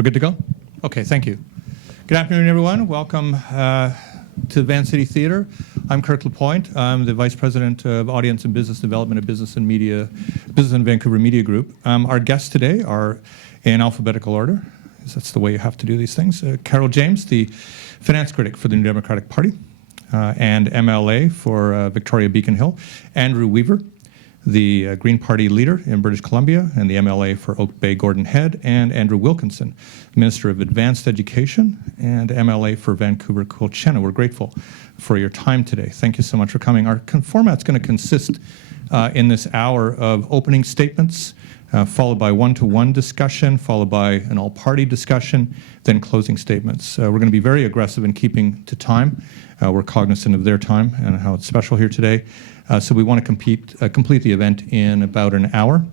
We're good to go? Okay, thank you. Good afternoon, everyone. Welcome to the Van City Theatre. I'm Kirk Lapointe. I'm the Vice President of Audience and Business Development at Business and Vancouver Media Group. Our guests today are in alphabetical order. That's the way you have to do these things. Carol James, the finance critic for the New Democratic Party and MLA for Victoria Beacon Hill. Andrew Weaver, the Green Party leader in British Columbia and the MLA for Oak Bay Gordon Head, and Andrew Wilkinson, Minister of Advanced Education and MLA for Vancouver Quilchena. We're grateful for your time today. Thank you so much for coming. Our format's going to consist in this hour of opening statements, followed by one-to-one discussion, followed by an all-party discussion, then closing statements. We're going to be very aggressive in keeping to time. We're cognizant of their time and how it's special here today. So we want to complete the event in about an hour.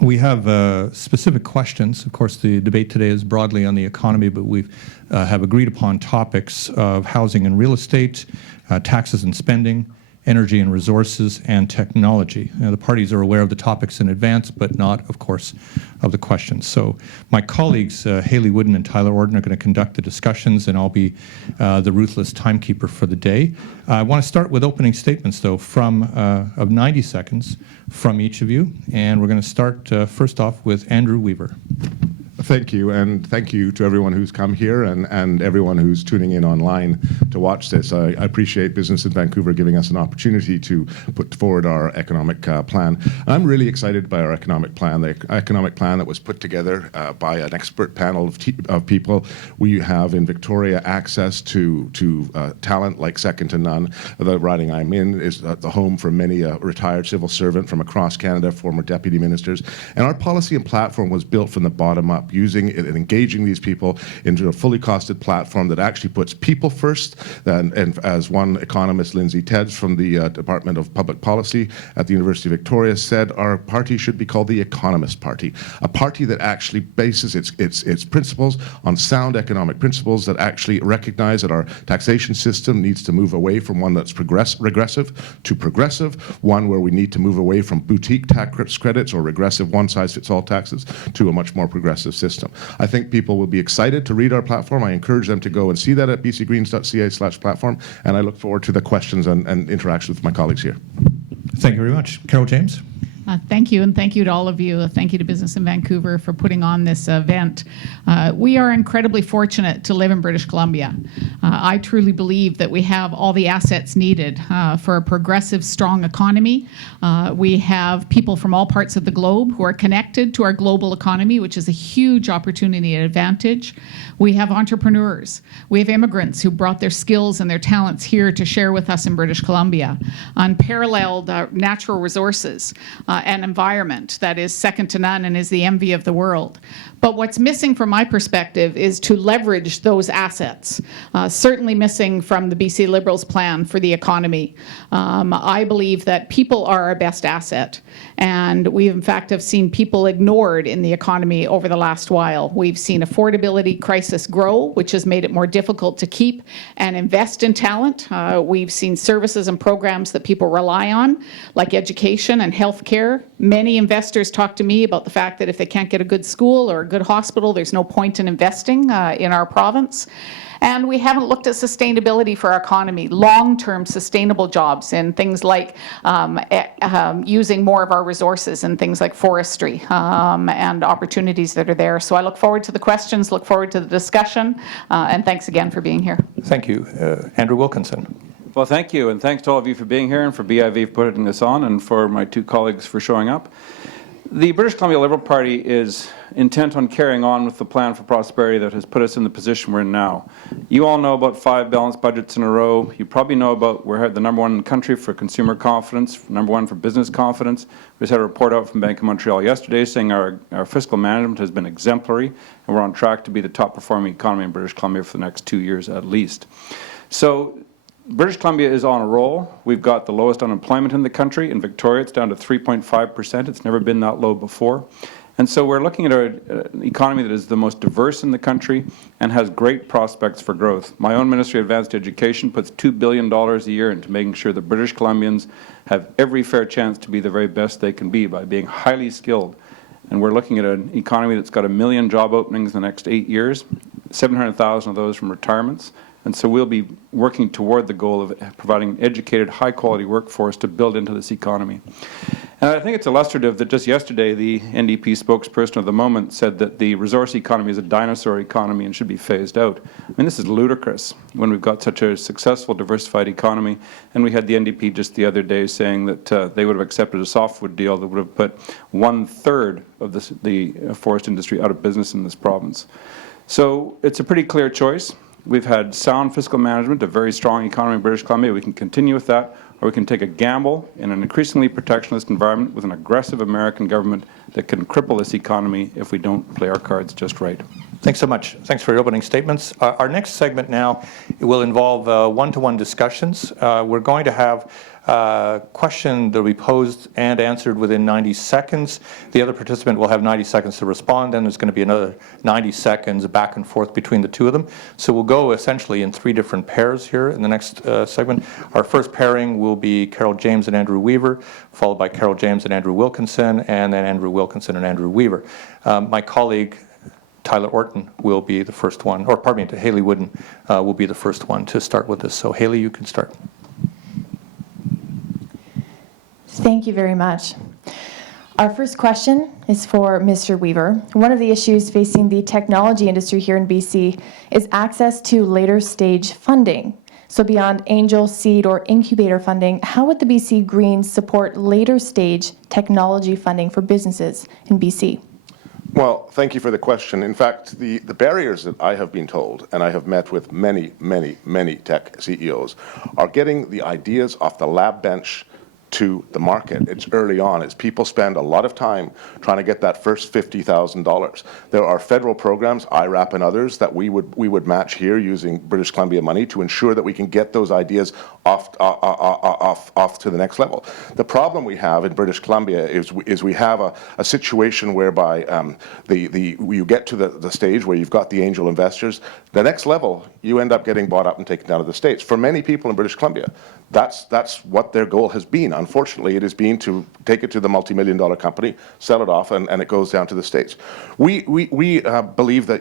We have specific questions. Of course, the debate today is broadly on the economy, but we have agreed upon topics of housing and real estate, taxes and spending, energy and resources, and technology. The parties are aware of the topics in advance, but not, of course, of the questions. So my colleagues, Haley Wooden and Tyler Orden, are going to conduct the discussions, and I'll be the ruthless timekeeper for the day. I want to start with opening statements, though, of 90 seconds from each of you. And we're going to start first off with Andrew Weaver. Thank you, and thank you to everyone who's come here and everyone who's tuning in online to watch this. I appreciate Business in Vancouver giving us an opportunity to put forward our economic plan. I'm really excited by our economic plan, the economic plan that was put together by an expert panel of people. We have in Victoria access to talent like second to none. The riding I'm in is the home for many a retired civil servant from across Canada, former deputy ministers. And our policy and platform was built from the bottom up, using and engaging these people into a fully costed platform that actually puts people first. And as one economist, Lindsay Tedds from the Department of Public Policy at the University of Victoria said, our party should be called the Economist Party, a party that actually bases its principles on sound economic principles that actually recognize that our taxation system needs to move away from one that's regressive to progressive, one where we need to move away from boutique tax credits or regressive one-size-fits-all taxes to a much more progressive system. I think people will be excited to read our platform. I encourage them to go and see that at bcgreens.ca/platform, and I look forward to the questions and interactions with my colleagues here. Thank you very much. Carol James. Thank you, and thank you to all of you. Thank you to Business in Vancouver for putting on this event. We are incredibly fortunate to live in British Columbia. I truly believe that we have all the assets needed for a progressive, strong economy. We have people from all parts of the globe who are connected to our global economy, which is a huge opportunity and advantage. We have entrepreneurs. We have immigrants who brought their skills and their talents here to share with us in British Columbia. Unparalleled natural resources and environment that is second to none and is the envy of the world. But what's missing from my perspective is to leverage those assets, certainly missing from the BC Liberals plan for the economy. I believe that people are our best asset, and we in fact have seen people ignored in the economy over the last while. We've seen affordability crisis grow, which has made it more difficult to keep and invest in talent. We've seen services and programs that people rely on, like education and healthcare. Many investors talk to me about the fact that if they can't get a good school or a good hospital, there's no point in investing in our province. And we haven't looked at sustainability for our economy, long-term sustainable jobs in things like using more of our resources in things like forestry and opportunities that are there. So I look forward to the questions, look forward to the discussion, and thanks again for being here. Thank you. Andrew Wilkinson. Well, thank you, and thanks to all of you for being here and for BIV for putting this on and for my two colleagues for showing up. The British Columbia Liberal Party is intent on carrying on with the plan for prosperity that has put us in the position we're in now. You all know about 5 balanced budgets in a row. You probably know about we're the number one in the country for consumer confidence, number one for business confidence. We just had a report out from Bank of Montreal yesterday saying our fiscal management has been exemplary, and we're on track to be the top performing economy in British Columbia for the next 2 years at least. So British Columbia is on a roll. We've got the lowest unemployment in the country. In Victoria, it's down to 3.5%. It's never been that low before. And so we're looking at an economy that is the most diverse in the country and has great prospects for growth. My own Ministry of Advanced Education puts $2 billion a year into making sure that British Columbians have every fair chance to be the very best they can be by being highly skilled And we're looking at an economy that's got 1 million job openings in the next 8 years, 700,000 of those from retirements. And so we'll be working toward the goal of providing educated, high-quality workforce to build into this economy. And I think it's illustrative that just yesterday the NDP spokesperson of the moment said that the resource economy is a dinosaur economy and should be phased out. I mean, this is ludicrous when we've got such a successful, diversified economy. And we had the NDP just the other day saying that they would have accepted a softwood deal that would have put 1/3 of the forest industry out of business in this province. So it's a pretty clear choice. We've had sound fiscal management, a very strong economy in British Columbia. We can continue with that, or we can take a gamble in an increasingly protectionist environment with an aggressive American government that can cripple this economy if we don't play our cards just right. Thanks so much. Thanks for your opening statements. Our next segment now will involve one-to-one discussions. We're going to have a question that will be posed and answered within 90 seconds. The other participant will have 90 seconds to respond, and there's going to be another 90 seconds back and forth between the two of them. So we'll go essentially in 3 different pairs here in the next segment. Our first pairing will be Carol James and Andrew Weaver, followed by Carol James and Andrew Wilkinson, and then Andrew Wilkinson and Andrew Weaver. My colleague Tyler Orton will be the first one, or pardon me, Haley Wooden will be the first one to start with this. So Haley, you can start. Thank you very much. Our first question is for Mr. Weaver. One of the issues facing the technology industry here in BC is access to later stage funding. So beyond angel, seed, or incubator funding, how would the BC Greens support later stage technology funding for businesses in BC? Well, thank you for the question. In fact, the barriers that I have been told, and I have met with many, many, many tech CEOs, are getting the ideas off the lab bench to the market. It's early on. It's people spend a lot of time trying to get that first $50,000. There are federal programs, IRAP and others, that we would match here using British Columbia money to ensure that we can get those ideas off to the next level. The problem we have in British Columbia is we have a situation whereby you get to the stage where you've got the angel investors. The next level, you end up getting bought up and taken down to the States. For many people in British Columbia, that's what their goal has been. Unfortunately, it has been to take it to the multi-million-dollar company, sell it off, and it goes down to the States. We believe that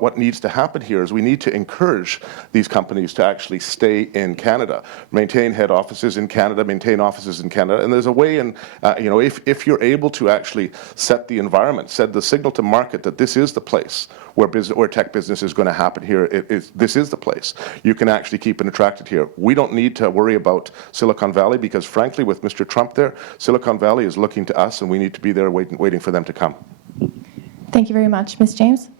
what needs to happen here is we need to encourage these companies to actually stay in Canada, maintain head offices in Canada, maintain offices in Canada, and there's a way in if you're able to actually set the environment, set the signal to market that this is the place where tech business is going to happen here. This is the place. You can actually keep it attracted here. We don't need to worry about Silicon Valley because, frankly, with Mr. Trump there, Silicon Valley is looking to us, and we need to be there waiting for them to come. Thank you very much. Ms. James?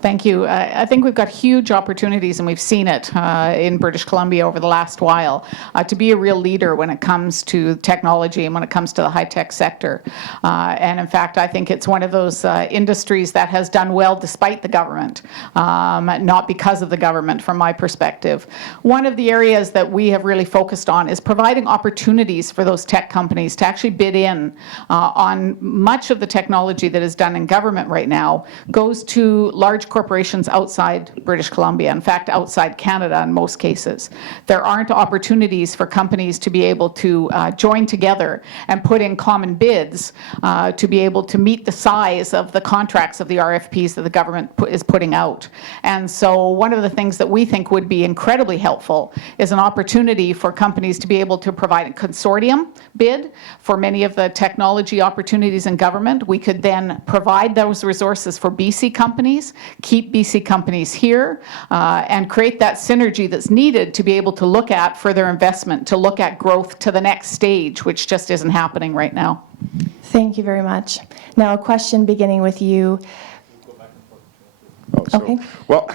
Thank you. I think we've got huge opportunities, and we've seen it in British Columbia over the last while, to be a real leader when it comes to technology and when it comes to the high-tech sector. And in fact, I think it's one of those industries that has done well despite the government, not because of the government, from my perspective. One of the areas that we have really focused on is providing opportunities for those tech companies to actually bid in on much of the technology that is done in government right now goes to large corporations outside British Columbia, in fact, outside Canada in most cases. There aren't opportunities for companies to be able to join together and put in common bids to be able to meet the size of the contracts of the RFPs that the government is putting out. And so one of the things that we think would be incredibly helpful is an opportunity for companies to be able to provide a consortium bid for many of the technology opportunities in government. We could then provide those resources for BC companies, keep BC companies here, and create that synergy that's needed to be able to look at further investment, to look at growth to the next stage, which just isn't happening right now. Thank you very much. Now a question beginning with you. Okay. Well,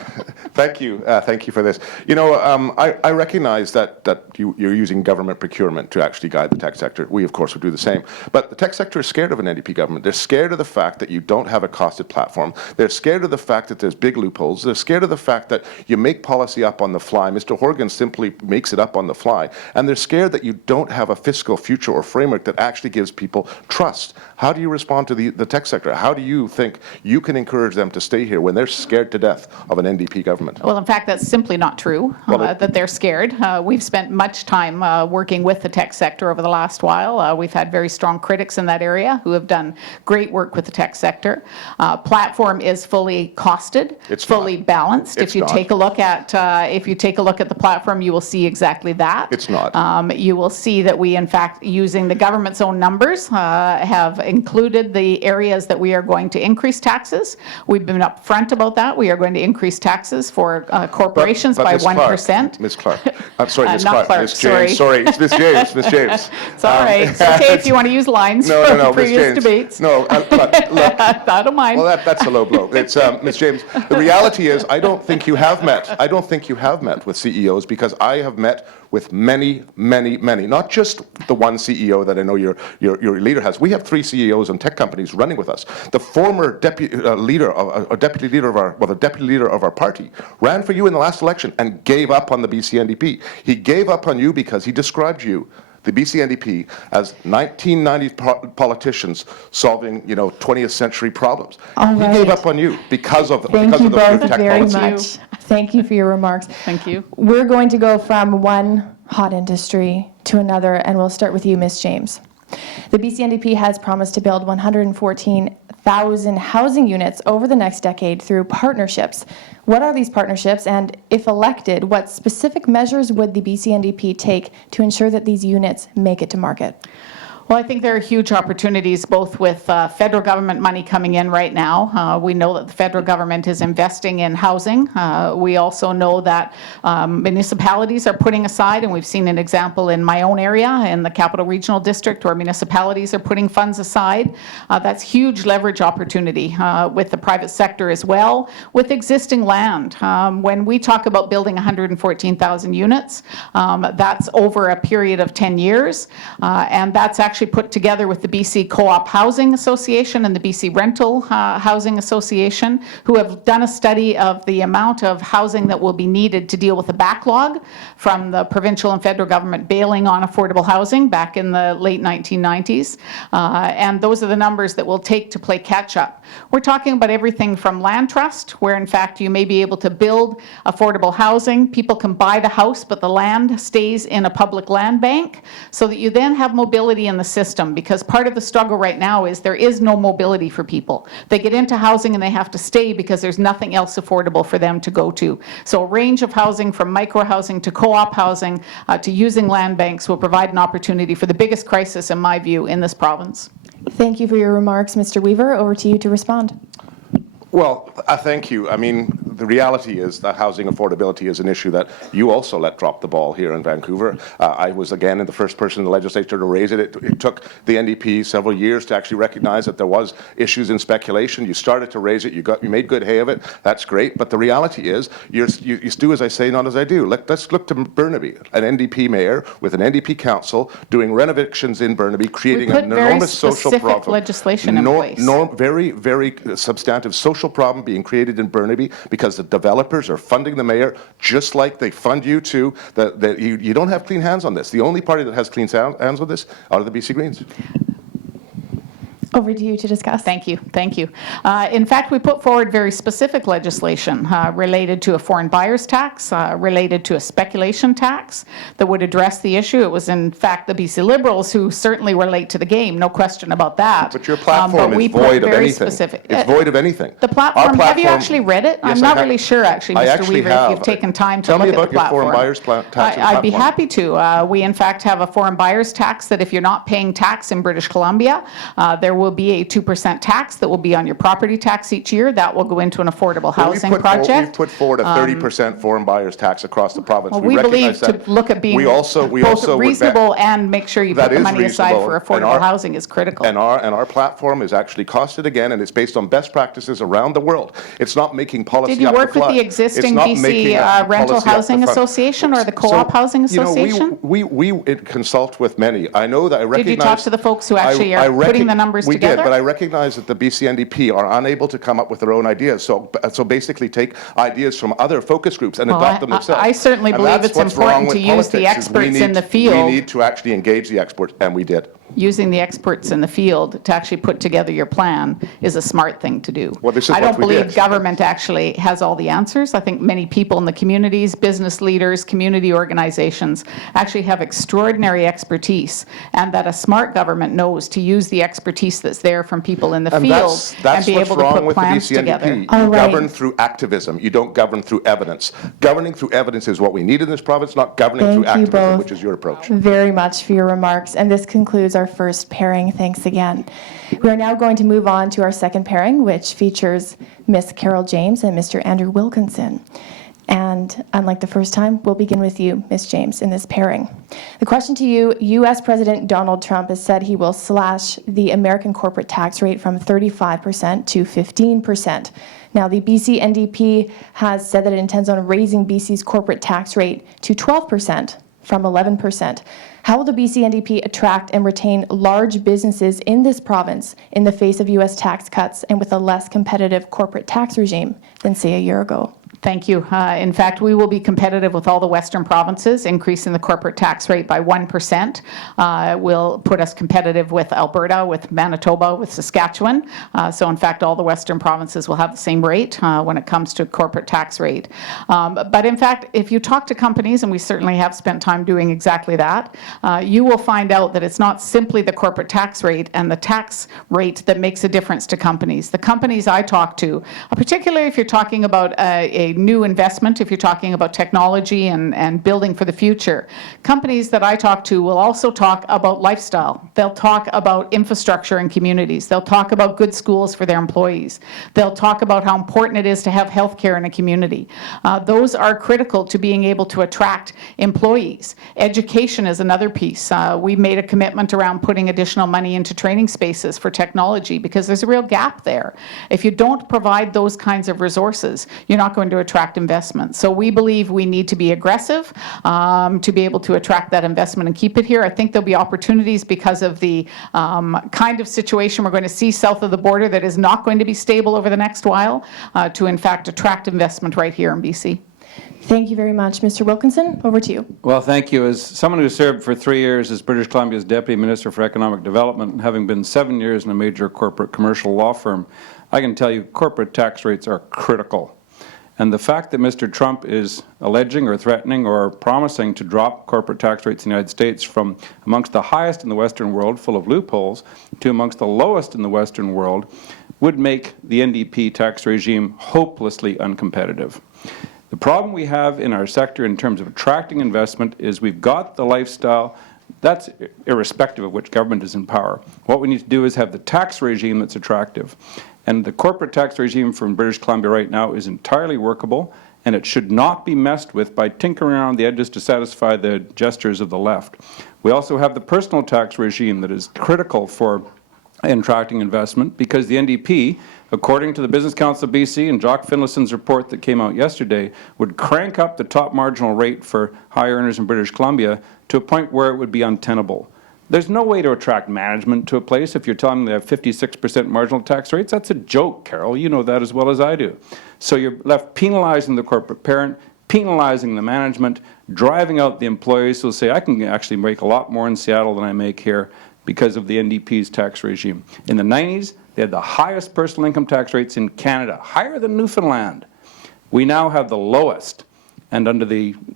thank you for this. I recognize that you're using government procurement to actually guide the tech sector. We, of course, would do the same. But the tech sector is scared of an NDP government. They're scared of the fact that you don't have a costed platform. They're scared of the fact that there's big loopholes. They're scared of the fact that you make policy up on the fly. Mr. Horgan simply makes it up on the fly. And they're scared that you don't have a fiscal future or framework that actually gives people trust. How do you respond to the tech sector? How do you think you can encourage them to stay here when they're scared scared to death of an NDP government. Well, in fact, that's simply not true, that they're scared. We've spent much time working with the tech sector over the last while. We've had very strong critics in that area who have done great work with the tech sector. Platform is fully costed, It's fully not. balanced. It's If you not. take a look at the platform, you will see exactly that. It's not. You will see that we, in fact, using the government's own numbers, have included the areas that we are going to increase taxes. We've been upfront about that. We are going to increase taxes for corporations by Ms. Clark, 1%. Ms. Clark. I'm sorry, Ms. not Clark. Clark, Ms. James. Sorry, it's Ms. James. Ms. James. It's all right. It's okay if you want to use lines from Ms. previous James. debates. No, look, I don't mind. well, that's a low blow. It's Ms. James. The reality is, I don't think you have met. I don't think you have met with CEOs, because I have met with many, many, many. Not just the one CEO that I know your leader has. We have 3 CEOs and tech companies running with us. The former deputy leader of our party ran for you in the last election and gave up on the BC NDP. He gave up on you because he described you, the BC NDP, as 1990s politicians solving, 20th century problems. All He right. gave up on you because of Thank you the both tech very policy. much. Thank you for your remarks. Thank you. We're going to go from one hot industry to another, and we'll start with you, Ms. James. The BC NDP has promised to build 114,000 housing units over the next decade through partnerships. What are these partnerships, and if elected, what specific measures would the BC NDP take to ensure that these units make it to market? Well, I think there are huge opportunities, both with federal government money coming in right now. We know that the federal government is investing in housing. We also know that municipalities are putting aside, and we've seen an example in my own area, in the Capital Regional District, where municipalities are putting funds aside. That's huge leverage opportunity with the private sector as well, with existing land. When we talk about building 114,000 units, that's over a period of 10 years, and that's actually put together with the BC Co-op Housing Association and the BC Rental Housing Association, who have done a study of the amount of housing that will be needed to deal with the backlog from the provincial and federal government bailing on affordable housing back in the late 1990s. And those are the numbers that we'll take to play catch up. We're talking about everything from land trust, where in fact you may be able to build affordable housing. People can buy the house, but the land stays in a public land bank, so that you then have mobility in the system, because part of the struggle right now is there is no mobility for people. They get into housing and they have to stay because there's nothing else affordable for them to go to. So a range of housing, from micro-housing to co-op housing to using land banks, will provide an opportunity for the biggest crisis, in my view, in this province. Thank you for your remarks, Mr. Weaver. Over to you to respond. Well, thank you. I mean, the reality is that housing affordability is an issue that you also let drop the ball here in Vancouver. I was, again, the first person in the legislature to raise it. It took the NDP several years to actually recognize that there was issues in speculation. You started to raise it. You made good hay of it. That's great. But the reality is, you do as I say, not as I do. Let's look to Burnaby, an NDP mayor with an NDP council doing renovations in Burnaby, creating an enormous social problem. We put very specific legislation in place. Very, very substantive social problem being created in Burnaby because the developers are funding the mayor just like they fund you too. You don't have clean hands on this. The only party that has clean hands with this are the BC Greens. Over to you to discuss. Thank you. Thank you. In fact, we put forward very specific legislation related to a foreign buyer's tax, related to a speculation tax that would address the issue. It was, in fact, the BC Liberals who certainly were late to the game, no question about that. But your platform is void of anything. It's void of anything. The platform, have you actually read it? Yes, I'm not really sure, actually, I Mr. actually Weaver, have. if you've taken time to Tell look me at the about your platform. foreign buyer's tax. I'd be happy to. We, in fact, have a foreign buyer's tax that if you're not paying tax in British Columbia, there will be a 2% tax that will be on your property tax each year. That will go into an affordable housing project. We've put forward a 30% foreign buyer's tax across the province. Well, we believe to look at being both reasonable and make sure you put the money aside for affordable housing is critical. And our platform is actually costed again, and it's based on best practices around the world. It's not making policy. Did you work with the existing BC Rental Housing Association or the Co-op Housing Association? We consult with many. I know that I recognize. Did you talk to the folks who actually are putting the numbers together? We did, but I recognize that the BC NDP are unable to come up with their own ideas. So basically take ideas from other focus groups and adopt them themselves. I certainly believe it's important to use the experts in the field. We need to actually engage the experts, and we did. using the experts in the field to actually put together your plan is a smart thing to do. Well, this is I what don't we believe did. government actually has all the answers. I think many people in the communities, business leaders, community organizations actually have extraordinary expertise, and that a smart government knows to use the expertise that's there from people in the And field that's and be what's able to wrong put with the plans together. BCNDP. All You right. govern through activism. You don't govern through evidence. Governing through evidence is what we need in this province, not governing through Thank you activism, both which is your approach. very much for your remarks. And this concludes our first pairing. Thanks again. We are now going to move on to our second pairing, which features Ms. Carol James and Mr. Andrew Wilkinson. And unlike the first time, we'll begin with you, Ms. James, in this pairing. The question to you, U.S. President Donald Trump has said he will slash the American corporate tax rate from 35% to 15%. Now, the BC NDP has said that it intends on raising BC's corporate tax rate to 12% from 11%. How will the BC NDP attract and retain large businesses in this province in the face of U.S. tax cuts and with a less competitive corporate tax regime than, say, a year ago? Thank you. In fact, we will be competitive with all the Western provinces, increasing the corporate tax rate by 1%. Will put us competitive with Alberta, with Manitoba, with Saskatchewan. So in fact, all the Western provinces will have the same rate when it comes to corporate tax rate. But in fact, if you talk to companies, and we certainly have spent time doing exactly that, you will find out that it's not simply the corporate tax rate and the tax rate that makes a difference to companies. The companies I talk to, particularly if you're talking about a new investment, if you're talking about technology and building for the future, companies that I talk to will also talk about lifestyle. They'll talk about infrastructure and communities. They'll talk about good schools for their employees. They'll talk about how important it is to have healthcare in a community. Those are critical to being able to attract employees. Education is another piece. We made a commitment around putting additional money into training spaces for technology because there's a real gap there. If you don't provide those kinds of resources, you're not going to attract investment. So we believe we need to be aggressive to be able to attract that investment and keep it here. I think there'll be opportunities because of the kind of situation we're going to see south of the border that is not going to be stable over the next while to in fact attract investment right here in BC. Thank you very much. Mr. Wilkinson, over to you. Well, thank you. As someone who served for 3 years as British Columbia's Deputy Minister for Economic Development, and having been 7 years in a major corporate commercial law firm, I can tell you corporate tax rates are critical. And the fact that Mr. Trump is alleging or threatening or promising to drop corporate tax rates in the United States from amongst the highest in the Western world, full of loopholes, to amongst the lowest in the Western world, would make the NDP tax regime hopelessly uncompetitive. The problem we have in our sector in terms of attracting investment is we've got the lifestyle. That's irrespective of which government is in power. What we need to do is have the tax regime that's attractive. And the corporate tax regime from British Columbia right now is entirely workable, and it should not be messed with by tinkering around the edges to satisfy the gestures of the left. We also have the personal tax regime that is critical for attracting investment because the NDP, according to the Business Council of BC and Jock Finlayson's report that came out yesterday, would crank up the top marginal rate for high earners in British Columbia to a point where it would be untenable. There's no way to attract management to a place if you're telling them they have 56% marginal tax rates. That's a joke, Carol. You know that as well as I do. So you're left penalizing the corporate parent, penalizing the management, driving out the employees who will say, I can actually make a lot more in Seattle than I make here because of the NDP's tax regime. In the 90s, they had the highest personal income tax rates in Canada, higher than Newfoundland. We now have the lowest. And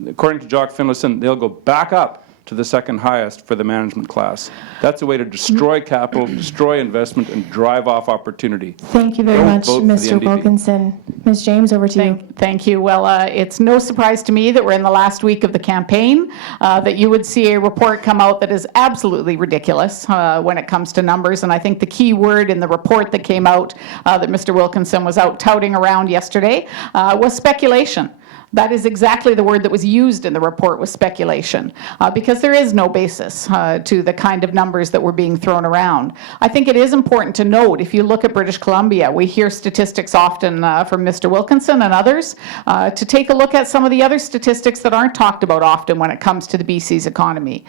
according to Jock Finlayson, they'll go back up to the second highest for the management class. That's a way to destroy capital, destroy investment, and drive off opportunity. Thank you very Don't much, vote for the Mr. NDP. Wilkinson. Ms. James, over to you. Thank you. Well, it's no surprise to me that we're in the last week of the campaign, that you would see a report come out that is absolutely ridiculous when it comes to numbers. And I think the key word in the report that came out that Mr. Wilkinson was out touting around yesterday was speculation. That is exactly the word that was used in the report, was speculation, because there is no basis to the kind of numbers that were being thrown around. I think it is important to note, if you look at British Columbia, we hear statistics often from Mr. Wilkinson and others, to take a look at some of the other statistics that aren't talked about often when it comes to the BC's economy.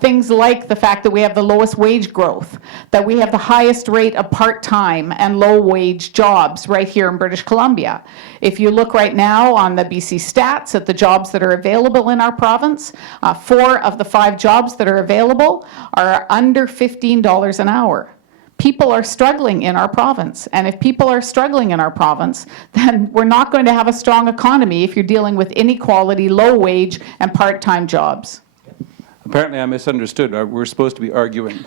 Things like the fact that we have the lowest wage growth, that we have the highest rate of part-time and low-wage jobs right here in British Columbia. If you look right now on the BC BC Stats at the jobs that are available in our province. 4 of the 5 jobs that are available are under $15 an hour. People are struggling in our province, and if people are struggling in our province, then we're not going to have a strong economy if you're dealing with inequality, low wage, and part-time jobs. Apparently I misunderstood. We're supposed to be arguing.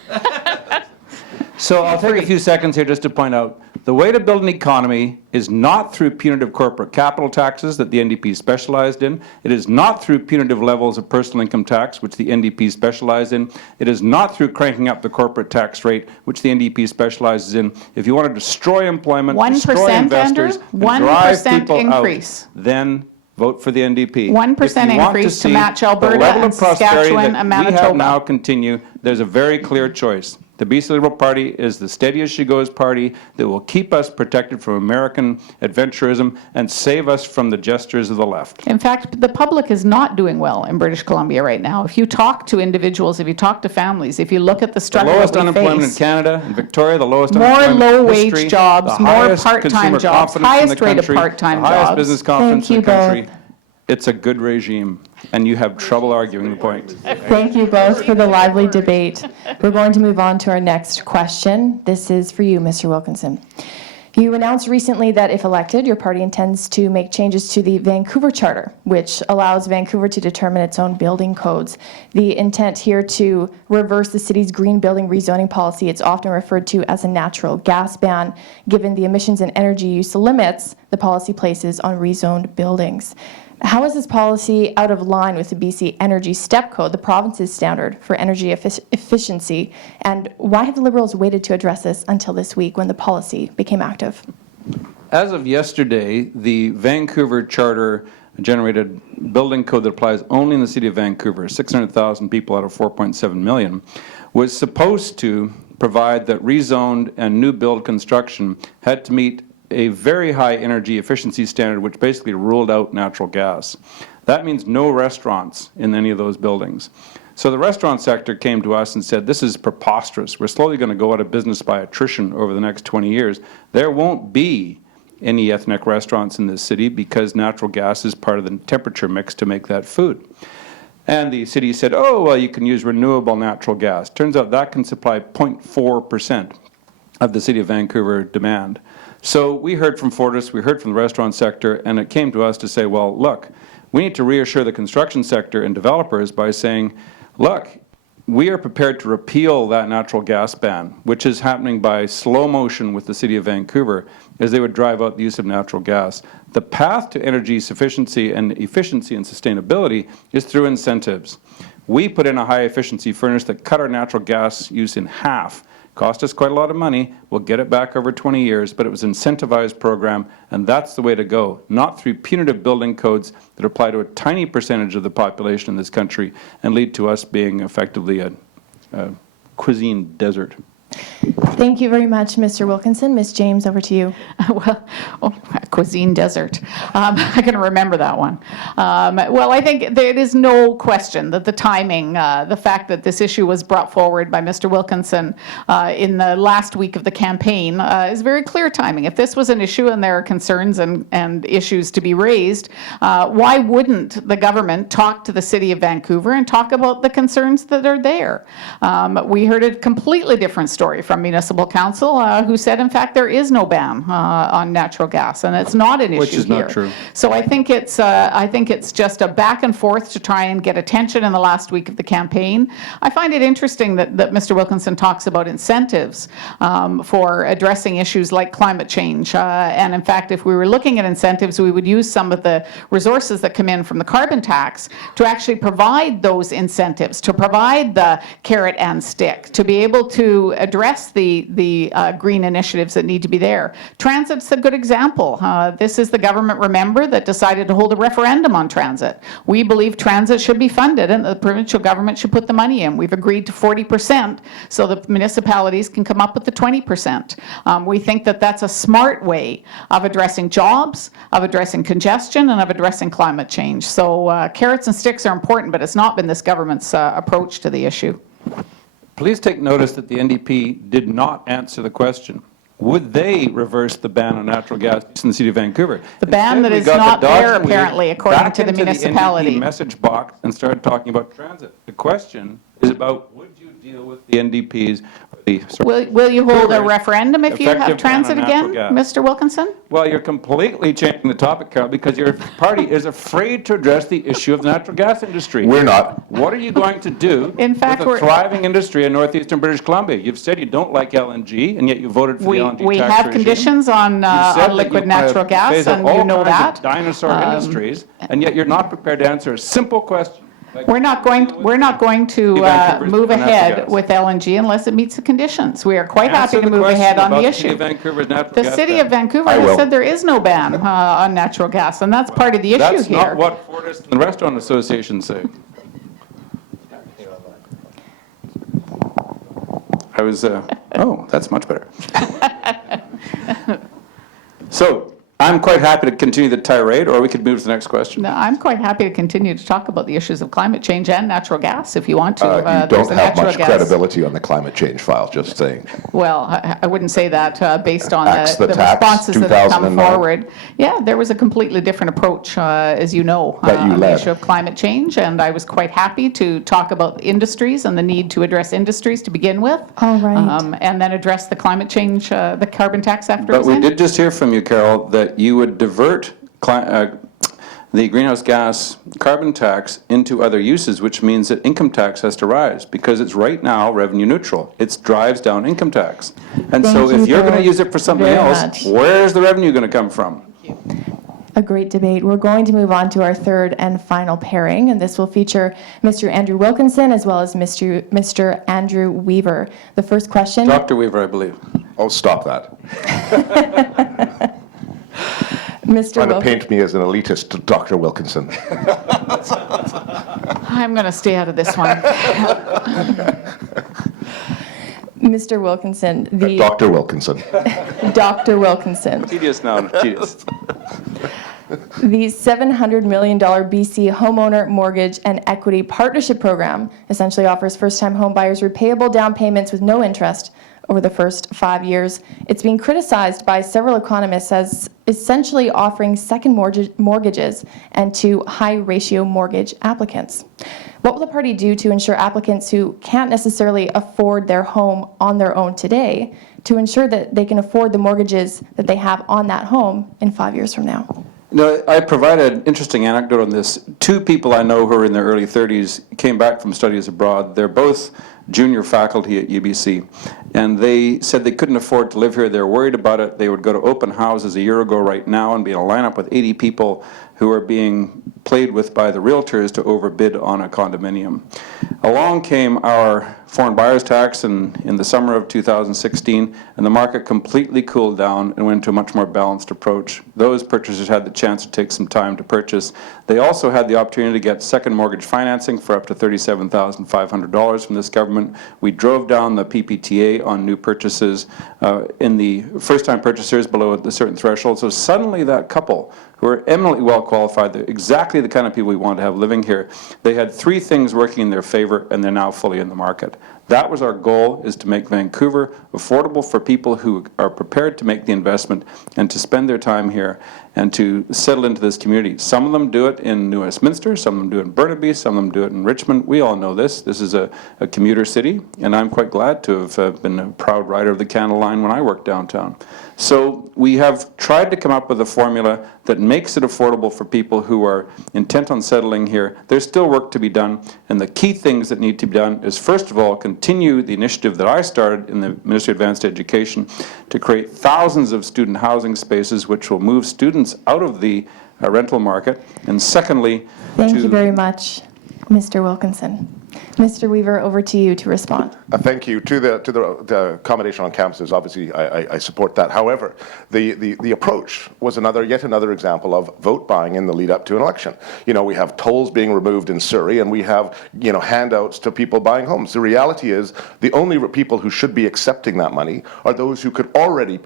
So I'll take a few seconds here just to point out, the way to build an economy is not through punitive corporate capital taxes that the NDP specialized in. It is not through punitive levels of personal income tax, which the NDP specialized in. It is not through cranking up the corporate tax rate, which the NDP specializes in. If you want to destroy employment, 1%, destroy investors, Andrew? and drive 1% people increase. out, then vote for the NDP. 1% If you want increase to see match the Alberta level and of prosperity Saskatchewan that and we have Manitoba. now continue, there's a very clear choice. The BC Liberal Party is the steady as she goes party that will keep us protected from American adventurism and save us from the gestures of the left. In fact, the public is not doing well in British Columbia right now. If you talk to individuals, if you talk to families, if you look at the The struggle lowest that we unemployment in face, Canada, in Victoria, the lowest more unemployment in low-wage history, jobs, the more highest part-time consumer jobs, confidence in highest the rate of country, part-time the highest jobs. business confidence Thank in the you country. both. It's a good regime, and you have trouble arguing the point. Thank you both for the lively debate. We're going to move on to our next question. This is for you, Mr. Wilkinson. You announced recently that if elected, your party intends to make changes to the Vancouver Charter, which allows Vancouver to determine its own building codes. The intent here to reverse the city's green building rezoning policy. It's often referred to as a natural gas ban, given the emissions and energy use limits the policy places on rezoned buildings. How is this policy out of line with the BC Energy Step Code, the province's standard for energy efficiency? And why have the Liberals waited to address this until this week when the policy became active? As of yesterday, the Vancouver Charter generated building code that applies only in the city of Vancouver, 600,000 people out of 4.7 million, was supposed to provide that rezoned and new build construction had to meet a very high energy efficiency standard, which basically ruled out natural gas. That means no restaurants in any of those buildings. So the restaurant sector came to us and said, this is preposterous. We're slowly going to go out of business by attrition over the next 20 years. There won't be any ethnic restaurants in this city because natural gas is part of the temperature mix to make that food. And the city said, oh, well, you can use renewable natural gas. Turns out that can supply 0.4% of the city of Vancouver demand. So we heard from Fortis, we heard from the restaurant sector, and it came to us to say, well, look, we need to reassure the construction sector and developers by saying, look, we are prepared to repeal that natural gas ban, which is happening by slow motion with the city of Vancouver, as they would drive out the use of natural gas. The path to energy sufficiency and efficiency and sustainability is through incentives. We put in a high efficiency furnace that cut our natural gas use in half. Cost us quite a lot of money. We'll get it back over 20 years, but it was an incentivized program, and that's the way to go, not through punitive building codes that apply to a tiny percentage of the population in this country and lead to us being effectively a cuisine desert. Thank you very much, Mr. Wilkinson. Ms. James, over to you. Well, cuisine desert. I'm going to remember that one. Well, I think there is no question that the timing, the fact that this issue was brought forward by Mr. Wilkinson in the last week of the campaign is very clear timing. If this was an issue and there are concerns and issues to be raised, why wouldn't the government talk to the City of Vancouver and talk about the concerns that are there? We heard a completely different story from Municipal Council, who said, in fact, there is no ban on natural gas, and it's not an issue Which is here. not true. So I think it's just a back and forth to try and get attention in the last week of the campaign. I find it interesting that Mr. Wilkinson talks about incentives for addressing issues like climate change. And in fact, if we were looking at incentives, we would use some of the resources that come in from the carbon tax to actually provide those incentives, to provide the carrot and stick, to be able to address the green initiatives that need to be there. Transit's a good example. This is the government, remember, that decided to hold a referendum on transit. We believe transit should be funded and the provincial government should put the money in. We've agreed to 40% so the municipalities can come up with the 20%. We think that that's a smart way of addressing jobs, of addressing congestion, and of addressing climate change. So carrots and sticks are important, but it's not been this government's approach to the issue. Please take notice that the NDP did not answer the question. would they reverse the ban on natural gas in the city of Vancouver? The ban that Instead, we is got not the dog there, and wheel apparently, according back to the into municipality. NDP message box and started talking about transit. The question is about, would you deal with the NDP's, Will you hold a Vancouver's referendum if you have effective ban on transit natural again, gas? Mr. Wilkinson? Well, you're completely changing the topic, Carol, because your party is afraid to address the issue of the natural gas industry. We're not. What are you going to do In fact, with a we're- thriving industry in northeastern British Columbia? You've said you don't like LNG, and yet you voted for the LNG We tax have regime. conditions on You've said that liquid you wanna natural gas, phase out and you all know kinds that. of dinosaur industries, and yet you're not prepared to answer a simple question. Like, We're not going to Vancouver's move natural ahead gas. with LNG unless it meets the conditions. We are quite Answer happy to the move question ahead on about the the city issue. of Vancouver's natural The gas city ban. of Vancouver I has will. said there is no ban on natural gas, and that's part of the issue That's here. not what Fortis and the Restaurant Association say. I was, oh, that's much better. So, I'm quite happy to continue the tirade, or we could move to the next question. No, I'm quite happy to continue to talk about the issues of climate change and natural gas if you want to. You There's don't a have natural much gas- credibility on the climate change file, just saying. Well, I wouldn't say that based on Axe the the tax, responses that have come 2009. forward. Yeah, there was a completely different approach, as you know, That you on the led. issue of climate change, and I was quite happy to talk about industries and the need to address industries to begin with. All right. And then address the climate change, the carbon tax after But it's we in. did just hear from you, Carol, that you would divert the greenhouse gas carbon tax into other uses, which means that income tax has to rise, because it's right now revenue neutral. It drives down income tax. And so Thank you if you're going to both use it for something very else, much. where's the revenue going to come from? A great debate. We're going to move on to our third and final pairing, and this will feature Mr. Andrew Wilkinson as well as Mr. Andrew Weaver. The first question. Dr. Weaver, I believe. Oh, stop that. Mr. Trying to Wilkinson. paint me as an elitist, Dr. Wilkinson. I'm going to stay out of this one. Mr. Wilkinson, Dr. Wilkinson. Dr. Wilkinson. Tedious now, tedious. The $700 million BC Homeowner Mortgage and Equity Partnership Program essentially offers first-time home buyers repayable down payments with no interest over the first 5 years. It's being criticized by several economists as essentially offering second mortgages and to high-ratio mortgage applicants. What will the party do to ensure applicants who can't necessarily afford their home on their own today to ensure that they can afford the mortgages that they have on that home in 5 years from now? No, I provided an interesting anecdote on this. Two people I know who are in their early 30s came back from studies abroad. They're both junior faculty at UBC, and they said they couldn't afford to live here. They were worried about it. They would go to open houses a year ago right now and be in a lineup with 80 people who are being played with by the realtors to overbid on a condominium. Along came our foreign buyers tax in the summer of 2016, and the market completely cooled down and went to a much more balanced approach. Those purchasers had the chance to take some time to purchase. They also had the opportunity to get second mortgage financing for up to $37,500 from this government. We drove down the PPTA on new purchases in the first-time purchasers below a certain threshold. So suddenly that couple, who are eminently well qualified, they're exactly the kind of people we want to have living here, they had three things working in their favor, and they're now fully in the market. That was our goal, is to make Vancouver affordable for people who are prepared to make the investment and to spend their time here and to settle into this community. Some of them do it in New Westminster, some of them do it in Burnaby, some of them do it in Richmond. We all know this. This is a commuter city, and I'm quite glad to have been a proud rider of the Canada Line when I worked downtown. So we have tried to come up with a formula that makes it affordable for people who are intent on settling here. There's still work to be done, and the key things that need to be done is, first of all, continue the initiative that I started in the Ministry of Advanced Education to create thousands of student housing spaces which will move students out of the rental market, and secondly, Thank you very much, Mr. Wilkinson. Mr. Weaver, over to you to respond. Thank you. To the accommodation on campuses, obviously I support that. However, the approach was yet another example of vote buying in the lead up to an election. You know, we have tolls being removed in Surrey, and we have, you know, handouts to people buying homes. The reality is the only people who should be accepting that money are those who could already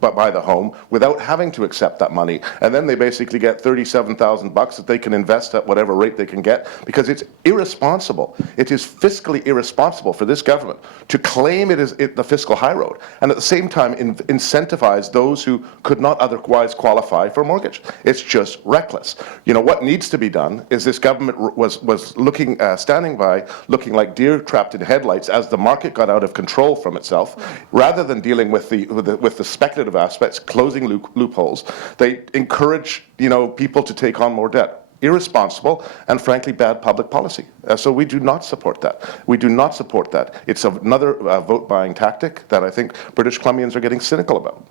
buy the home without having to accept that money, and then they basically get $37,000 that they can invest at whatever rate they can get, because it's irresponsible It is fiscally irresponsible for this government to claim it is the fiscal high road and at the same time incentivize those who could not otherwise qualify for a mortgage. It's just reckless. You know, what needs to be done is this government was looking, standing by, looking like deer trapped in headlights as the market got out of control from itself, rather than dealing with the speculative aspects, closing loopholes. They encourage, you know, people to take on more debt. Irresponsible and frankly bad public policy. So we do not support that. We do not support that. It's another vote buying tactic that I think British Columbians are getting cynical about.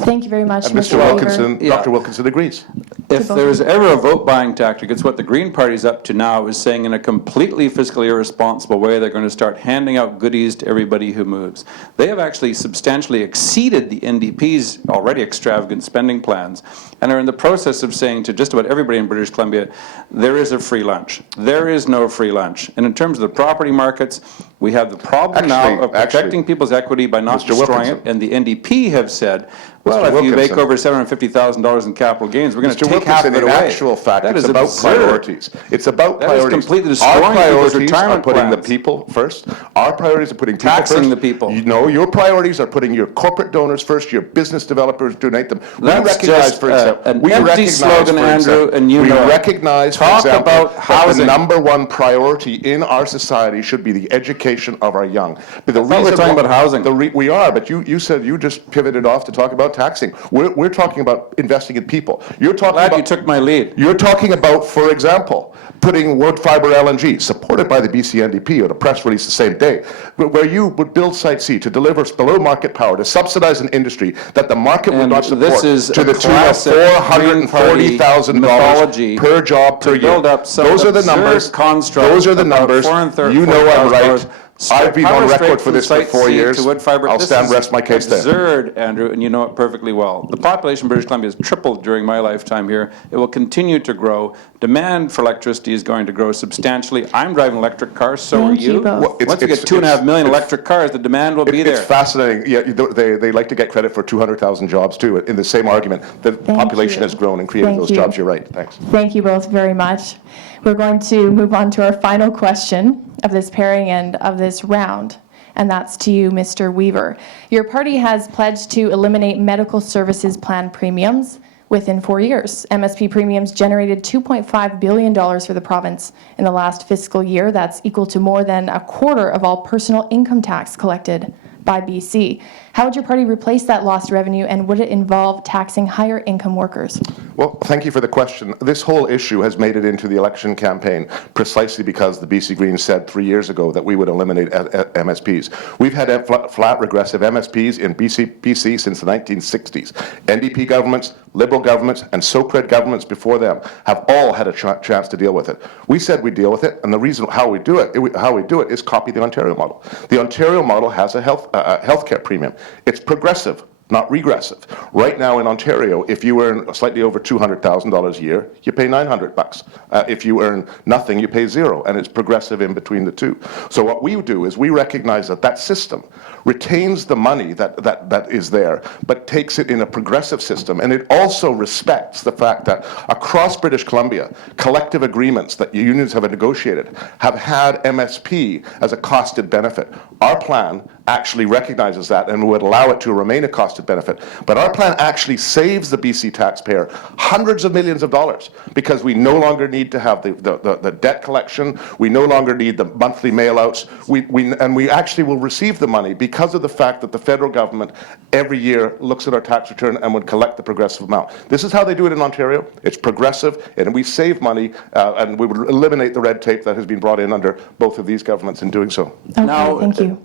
Thank you very much, And Mr. Mr. Weaver. Wilkinson, Yeah. Dr. Wilkinson agrees. If there's ever a vote-buying tactic, it's what the Green Party's up to now, is saying in a completely fiscally irresponsible way they're going to start handing out goodies to everybody who moves. They have actually substantially exceeded the NDP's already extravagant spending plans and are in the process of saying to just about everybody in British Columbia, there is a free lunch. There is no free lunch. And in terms of the property markets, we have the problem now of protecting people's equity by not Mr. destroying it, Wilkinson. and the NDP have said, well, Mr. if you make Wilkinson. over $750,000 in capital gains, we're going to Mr. take half Wilkinson, of it in away. actual fact, That it's is about absurd. priorities. It's about That is priorities. completely destroying Our people's priorities are retirement putting the plans. people first. Our priorities are putting people Taxing first. the people. You know, your priorities are putting your corporate donors first, your business developers, donate them. That's we recognize, just for example, an we empty recognize, slogan, for Andrew, example, and you we know it. recognize, for Talk example, about that housing. the number one priority in our society should be the education of our young. But the I thought we were reason talking why- about housing. we are, but you said you just pivoted off to talk about taxing. We're talking about investing in people. You're talking Glad about you took my lead. You're talking about, for example, putting wood fiber LNG, supported by the BC NDP, or a press release the same day, where you would build Site C to deliver below market power, to subsidize an industry that the market would And not support, this is to a the tune of classic Green Party $440,000 mythology per job per to year. build up some Those are the absurd numbers. construct Those are the about numbers. $440,000 You know I'm right. I've been Power on straight record for from this for Site 4 C years. to wood fiber. I'll This stand is rest my case there. absurd, Andrew, and you know it perfectly well. The population of British Columbia has tripled during my lifetime here. It will continue to grow. Demand for electricity is going to grow substantially. I'm driving electric cars, so Thank are you you. both. Well, Once we get 2.5 million electric cars, the demand will be there. It's fascinating. Yeah, they like to get credit for 200,000 jobs too. In the same argument, the population you. has grown and created Thank those you. jobs. You're right. Thanks. Thank you both very much. We're going to move on to our final question of this pairing and of this round, and that's to you, Mr. Weaver. Your party has pledged to eliminate medical services plan premiums within 4 years. MSP premiums generated $2.5 billion for the province in the last fiscal year. That's equal to more than a quarter of all personal income tax collected by BC. How would your party replace that lost revenue, and would it involve taxing higher income workers? Well, thank you for the question. This whole issue has made it into the election campaign precisely because the BC Greens said 3 years ago that we would eliminate MSPs. We've had flat regressive MSPs in BC since the 1960s. NDP governments, Liberal governments, and SOCRED governments before them have all had a chance to deal with it. We said we'd deal with it, and the reason how we do it is copy the Ontario model. The Ontario model has a healthcare premium. It's progressive, not regressive. Right now in Ontario, if you earn slightly over $200,000 a year, you pay $900. If you earn nothing, you pay zero, and it's progressive in between the two. So what we do is we recognize that system retains the money that is there, but takes it in a progressive system, and it also respects the fact that across British Columbia, collective agreements that unions have negotiated have had MSP as a costed benefit. Our plan actually recognizes that and would allow it to remain a costed benefit. But our plan actually saves the BC taxpayer hundreds of millions of dollars because we no longer need to have the debt collection. We no longer need the monthly mail-outs. And we actually will receive the money because of the fact that the federal government every year looks at our tax return and would collect the progressive amount. This is how they do it in Ontario. It's progressive, and we save money, and we would eliminate the red tape that has been brought in under both of these governments in doing so. Okay, Now, thank you.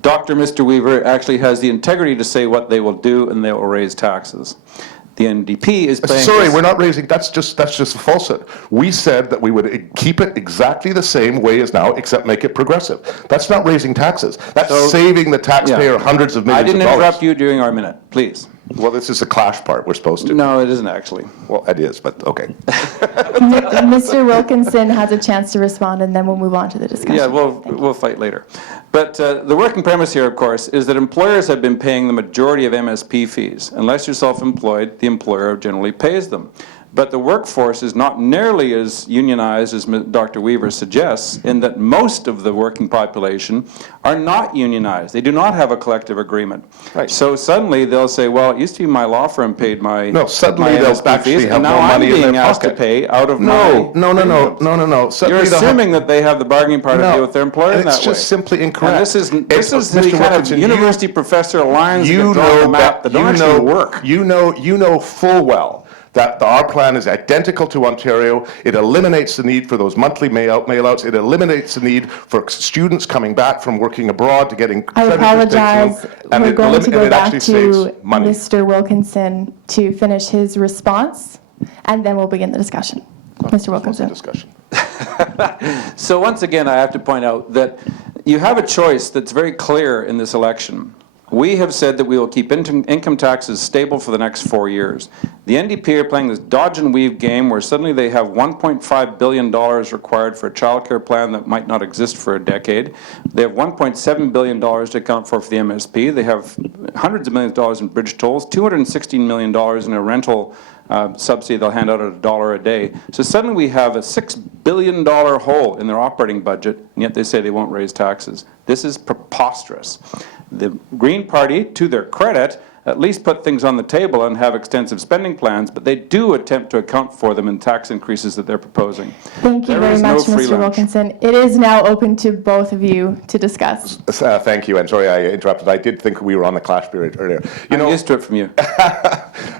Dr. Mr. Weaver actually has the integrity to say what they will do, and they will raise taxes. The NDP is playing... Sorry, we're not raising, that's just a falsehood. We said that we would keep it exactly the same way as now, except make it progressive. That's not raising taxes. That's saving the taxpayer hundreds of millions of dollars. I didn't interrupt you during our minute, please. Well, this is the clash part we're supposed to. No, it isn't actually. Well, it is, but okay. Mr. Wilkinson has a chance to respond, and then we'll move on to the discussion. Yeah, we'll fight later. But the working premise here, of course, is that employers have been paying the majority of MSP fees. Unless you're self-employed, the employer generally pays them. But the workforce is not nearly as unionized as Dr. Weaver suggests, in that most of the working population are not unionized. They do not have a collective agreement. Right. So suddenly they'll say, well, it used to be my law firm paid my No, suddenly my they'll MSP actually fees, have and now more money I'm in their being asked to pocket. pay out of No. my Suddenly You're they'll have- assuming that they have the bargaining power to No, deal with their employer in that way. it's just simply incorrect. And this is the Mr. kind Wilkinson, of university professor lines that you get drawn on know the map that don't actually work. You know full well that our plan is identical to Ontario. It eliminates the need for those monthly mail-outs. It eliminates the need for students coming back from working abroad to getting I credit. apologize. We're going to go back to money. Mr. Wilkinson to finish his response, and then we'll begin the discussion. Mr. Wilkinson. Discussion. So once again, I have to point out that you have a choice that's very clear in this election. We have said that we will keep income taxes stable for the next 4 years. The NDP are playing this dodge and weave game where suddenly they have $1.5 billion required for a childcare plan that might not exist for a decade. They have $1.7 billion to account for the MSP. They have hundreds of millions of dollars in bridge tolls, $216 million in a rental subsidy they'll hand out at $1 a day. So suddenly we have a $6 billion hole in their operating budget, and yet they say they won't raise taxes. This is preposterous. The Green Party, to their credit, at least put things on the table and have extensive spending plans, but they do attempt to account for them in tax increases that they're proposing. Thank you There very is no much, free Mr. lunch. Wilkinson. It is now open to both of you to discuss. Thank you, and sorry I interrupted. I did think we were on the clash period earlier. I'm used to it from you.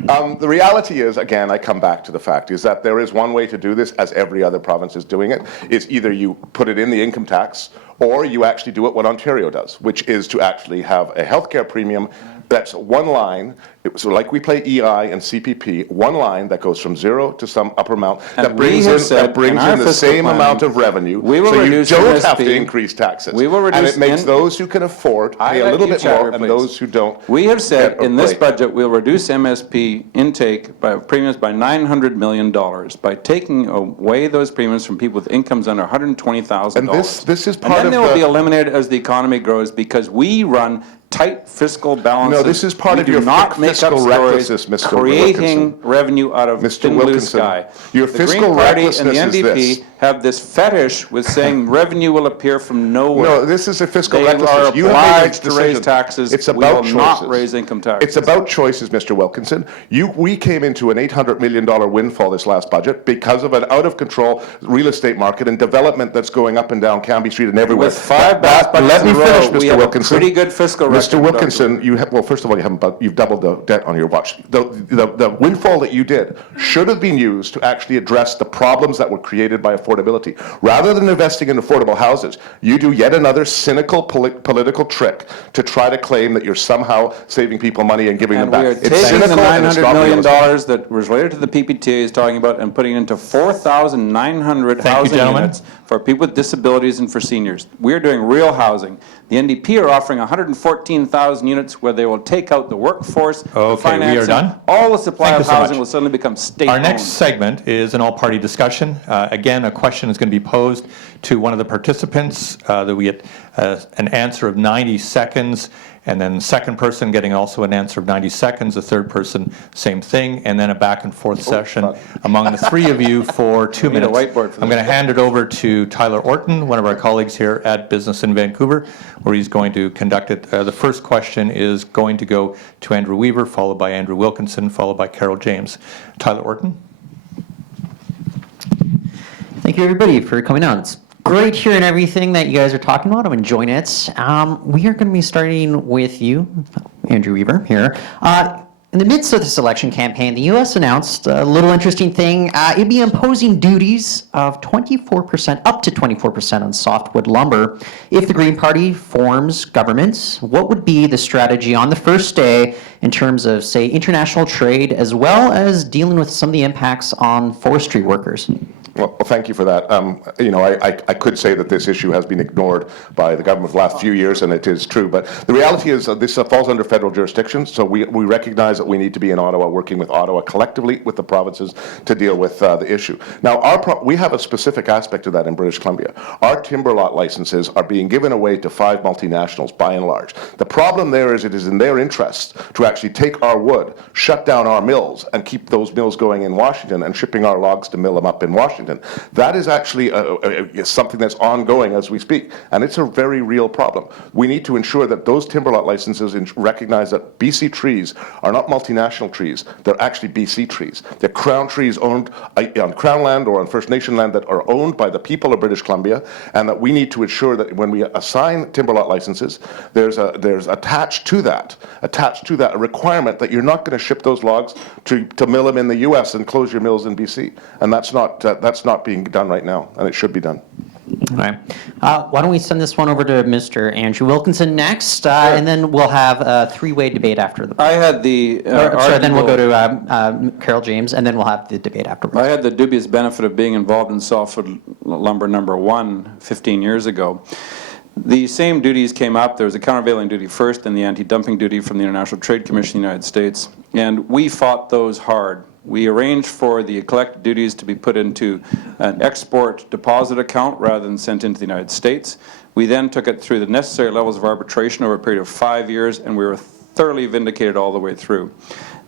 The reality is, again, I come back to the fact, is that there is one way to do this, as every other province is doing it, is either you put it in the income tax, or you actually do it what Ontario does, which is to actually have a healthcare premium that's one line, so like we play EI and CPP, one line that goes from zero to some upper amount And that brings we have in, said that brings in our in the fiscal same planning, amount of revenue, we will so you reduce don't have to MSP. increase taxes. We will and reduce it makes in- those who can afford pay a let little you bit chatter, more, and please. those who don't. We have said get a in this break. budget we'll reduce MSP intake by premiums by $900 million by taking away those premiums from people with incomes under $120,000. And this is part and then of they will the- be eliminated as the economy grows because we run tight fiscal balances. No, this is part We of do your not make up fiscal stories recklessness, Mr. creating Wilkinson. revenue out of Mr. thin blue Wilkinson, sky. your the fiscal Green Party and the recklessness is NDP this. have this fetish with saying revenue will appear from nowhere. No, this is a fiscal They recklessness. are You have made a obliged to raise decision. taxes. It's We about will not choices. raise income taxes. It's about choices, Mr. Wilkinson. We came into an $800 million windfall this last budget because of an out-of-control real estate market and development that's going up and down Cambie Street and everywhere. With five bad budgets Let me in a finish, row, we Mr. have a Wilkinson. pretty good fiscal record, Mr. Wilkinson, well, first of all, you've doubled the debt on your watch. The windfall that you did should have been used to actually address the problems that were created by affordability. Rather than investing in affordable houses, you do yet another cynical political trick to try to claim that you're somehow saving people money and giving And them we back. are It's taking the cynical and it's $900 not million realistic. that was related to the PPTA he's talking about and putting it into 4,900 Thank you, housing gentlemen. units for people with disabilities and for seniors. We're doing real housing. The NDP are offering 114,000 units where they will take out the workforce, the Okay, we are financing, done. all the supply Thank of you so housing much. will suddenly become state-owned. Our next segment is an all-party discussion. Again, a question is going to be posed to one of the participants that we get an answer of 90 seconds, and then the second person getting also an answer of 90 seconds, the third person, same thing, and then a back-and-forth session among the three of you for 2 need a minutes. whiteboard for I'm going to hand it over to Tyler Orton, one of our colleagues here at Business in Vancouver, where he's going to conduct it. The first question is going to go to Andrew Weaver, followed by Andrew Wilkinson, followed by Carol James. Tyler Orton. Thank you, everybody, for coming on. It's great hearing everything that you guys are talking about. I'm enjoying it. We are going to be starting with you, Andrew Weaver, here. In the midst of this election campaign, the U.S. announced a little interesting thing. It'd be imposing duties of 24%, up to 24% on softwood lumber. If the Green Party forms government, what would be the strategy on the first day in terms of, say, international trade, as well as dealing with some of the impacts on forestry workers? Well, thank you for that. You know, I could say that this issue has been ignored by the government for the last few years, and it is true. But the reality is that this falls under federal jurisdiction, so we recognize that we need to be in Ottawa, working with Ottawa collectively with the provinces to deal with the issue. Now, we have a specific aspect to that in British Columbia. Our timber lot licenses are being given away to 5 multinationals, by and large. The problem there is it is in their interest to actually take our wood, shut down our mills, and keep those mills going in Washington and shipping our logs to mill them up in Washington. That is actually something that's ongoing as we speak, and it's a very real problem. We need to ensure that those timber lot licenses recognize that BC trees are not multinational trees. They're actually BC trees. They're Crown trees owned on Crown land or on First Nation land that are owned by the people of British Columbia, and that we need to ensure that when we assign timber lot licenses, there's attached to that a requirement that you're not going to ship those logs to mill them in the U.S. and close your mills in BC, and that's not being done right now, and it should be done. All right. Why don't we send this one over to Mr. Andrew Wilkinson next, and then we'll have a 3-way debate after the. I had the Sorry, then we'll go to Carol James, and then we'll have the debate afterwards. I had the dubious benefit of being involved in softwood lumber number 1 15 years ago. The same duties came up. There was a countervailing duty first and the anti-dumping duty from the International Trade Commission of the United States, and we fought those hard. We arranged for the collected duties to be put into an export deposit account rather than sent into the United States. We then took it through the necessary levels of arbitration over a period of 5 years, and we were thoroughly vindicated all the way through.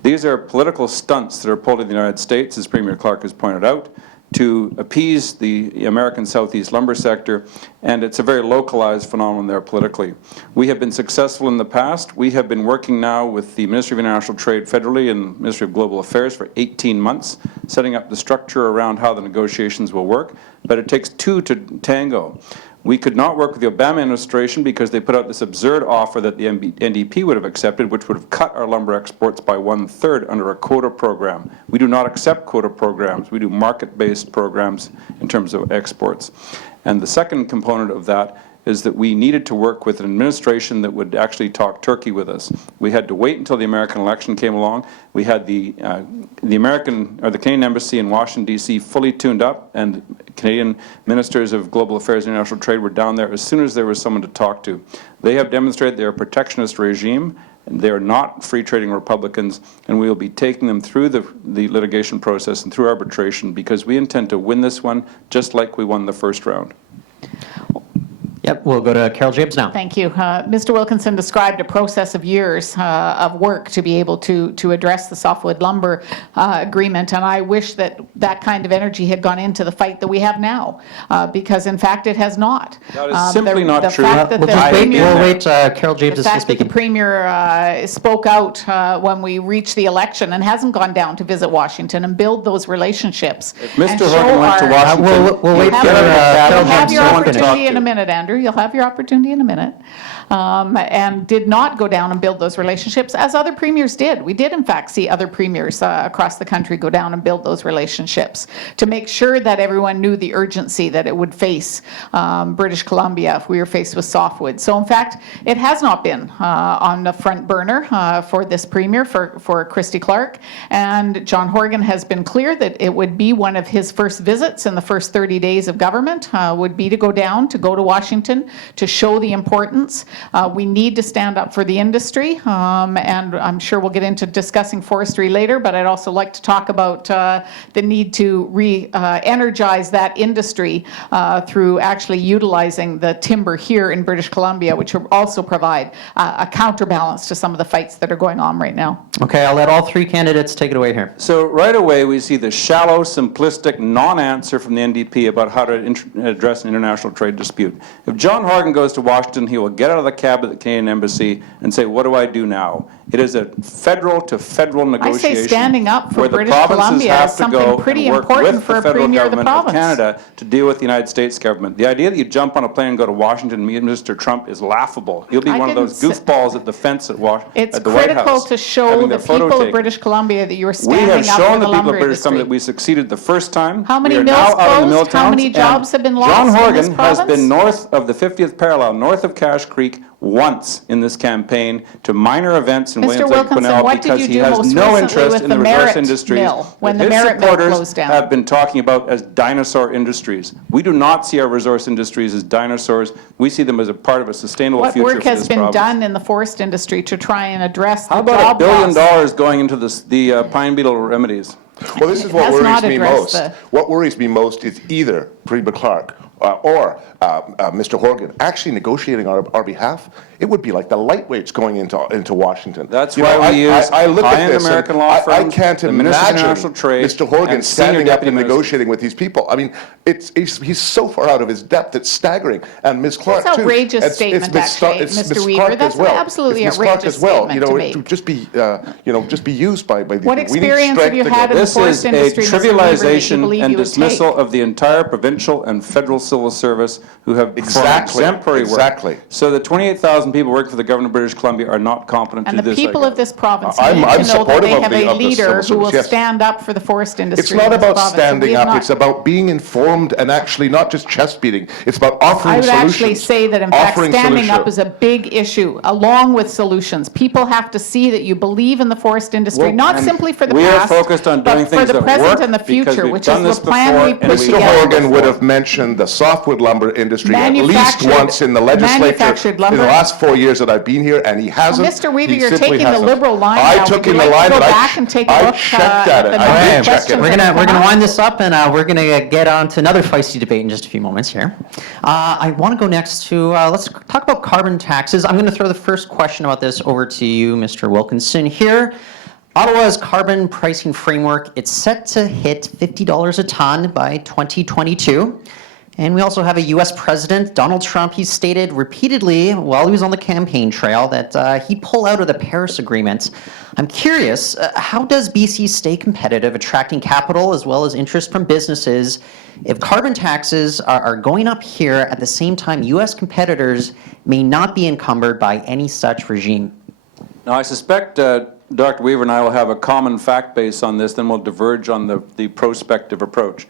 These are political stunts that are pulled in the United States, as Premier Clark has pointed out, to appease the American Southeast lumber sector, and it's a very localized phenomenon there politically. We have been successful in the past. We have been working now with the Ministry of International Trade federally and Ministry of Global Affairs for 18 months, setting up the structure around how the negotiations will work, but it takes 2 to tango. We could not work with the Obama administration because they put out this absurd offer that the NDP would have accepted, which would have cut our lumber exports by 1/3 under a quota program. We do not accept quota programs. We do market-based programs in terms of exports. And the second component of that is that we needed to work with an administration that would actually talk turkey with us. We had to wait until the American election came along. We had the Canadian Embassy in Washington, D.C. fully tuned up, and Canadian ministers of global affairs and international trade were down there as soon as there was someone to talk to. They have demonstrated they're a protectionist regime. They are not free trading Republicans, and we will be taking them through the litigation process and through arbitration because we intend to win this one just like we won the first round. Yep, we'll go to Carol James now. Thank you. Mr. Wilkinson described a process of years of work to be able to address the softwood lumber agreement, and I wish that that kind of energy had gone into the fight that we have now, because in fact it has not. That is simply not true. We'll wait Carol James is speaking. speaking. The Premier spoke out when we reached the election and hasn't gone down to visit Washington and build those relationships. If Mr. Horgan went to Washington, we'll wait for You'll Carol James. have your to talk opportunity to. in a minute, Andrew. You'll have your opportunity in a minute. And did not go down and build those relationships as other premiers did. We did in fact see other premiers across the country go down and build those relationships to make sure that everyone knew the urgency that it would face British Columbia if we were faced with softwood. So in fact, it has not been on the front burner for this premier, for Christy Clark, and John Horgan has been clear that it would be one of his first visits in the first 30 days of government, would be to go to Washington to show the importance. We need to stand up for the industry, and I'm sure we'll get into discussing forestry later, but I'd also like to talk about the need to re-energize that industry through actually utilizing the timber here in British Columbia, which will also provide a counterbalance to some of the fights that are going on right now. Okay, I'll let all 3 candidates take it away here. So right away we see the shallow, simplistic non-answer from the NDP about how to address an international trade dispute. If John Horgan goes to Washington, he will get out of the cab at the Canadian Embassy and say, what do I do now? It is a federal to federal negotiation. I say standing up for where British the provinces Columbia have is to something go pretty and work important with for the a federal premier of the government of province. Canada to deal with the United States government. The idea that you jump on a plane and go to Washington and meet Mr. Trump is laughable. He'll be one of those goofballs at the fence at the White House. It's critical to show the people of British Columbia that you are standing up for the lumber industry. We have shown the people of British Columbia that we succeeded the first time. How many We are mills now out of the mill closed? How towns, many and jobs have been lost John in this Horgan has province? been north of the 50th parallel, north of Cache Creek, once in this campaign to minor events in Mr. Williams Lake Wilkinson, Quesnel what did because you he do has most no recently interest with in the the resource Merritt industries mill, when that the his Merritt mill supporters closed down? have been talking about as dinosaur industries. We do not see our resource industries as dinosaurs. We see them as a part of a sustainable What future work for this has been province. done in the forest industry to try and address the How job about $1 billion loss? going into the pine beetle remedies? Well, this is what Has worries not me addressed most. the- What worries me most is either Prima Clark or Mr. Horgan actually negotiating on our behalf. It would be like the lightweights going into Washington. That's You why know, we use I look at high-end this and American law I firms, can't the Minister of imagine International Trade, Mr. Horgan and senior standing up deputy and ministers. negotiating with these people. I mean, he's so far out of his depth, it's staggering. And Ms. Clark, That's too. outrageous It's statement, Ms. actually, it's Mr. Ms. Weaver. Clark That's as well. an absolutely It's Ms. Clark outrageous as well. statement You know, to to make. just be used by these What people. We need experience have you strength to had go- in the This forest is a industry, Mr. Weaver, that you trivialization believe and you would dismissal take? of the entire provincial and federal civil service who have performed Exactly, exemplary work. exactly. So the 28,000 people working for the government of British Columbia are not competent And to the do this. people of this province I'm need to know that supportive they of have the- a of the leader civil who service, will yes. stand up for the forest industry. It's not in this about province, and standing we have up, not- it's about being informed and actually not just chest beating. It's about I offering would solutions. actually say that, in fact, Offering standing up solutions. is a big issue, along with solutions. People have to see that you believe in the forest industry, Well, not and simply for the we are past, focused on doing but for things the that present work and the because future, we've which done is this the plan before we and put we've Mr. done together. Horgan would before. have mentioned the softwood lumber industry at least Manufactured- once in the legislature manufactured in lumber. the last 4 years that I've been here, and he hasn't. Mr. Weaver, He you're simply taking the hasn't. Liberal line I now. took Would in you the like line, to go but back and take a I look, checked at it. the I number did of check questions it. We're that gonna come up? wind this up, and we're gonna get on to another feisty debate in just a few moments here. I want to go next to let's talk about carbon taxes. I'm going to throw the first question about this over to you, Mr. Wilkinson. Here, Ottawa's carbon pricing framework, it's set to hit $50 a ton by 2022. And we also have a U.S. President, Donald Trump. He stated repeatedly while he was on the campaign trail that he'd pull out of the Paris Agreement. I'm curious, how does BC stay competitive, attracting capital as well as interest from businesses, if carbon taxes are going up here at the same time U.S. competitors may not be encumbered by any such regime? Now, I suspect Dr. Weaver and I will have a common fact base on this, then we'll diverge on the prospective approach.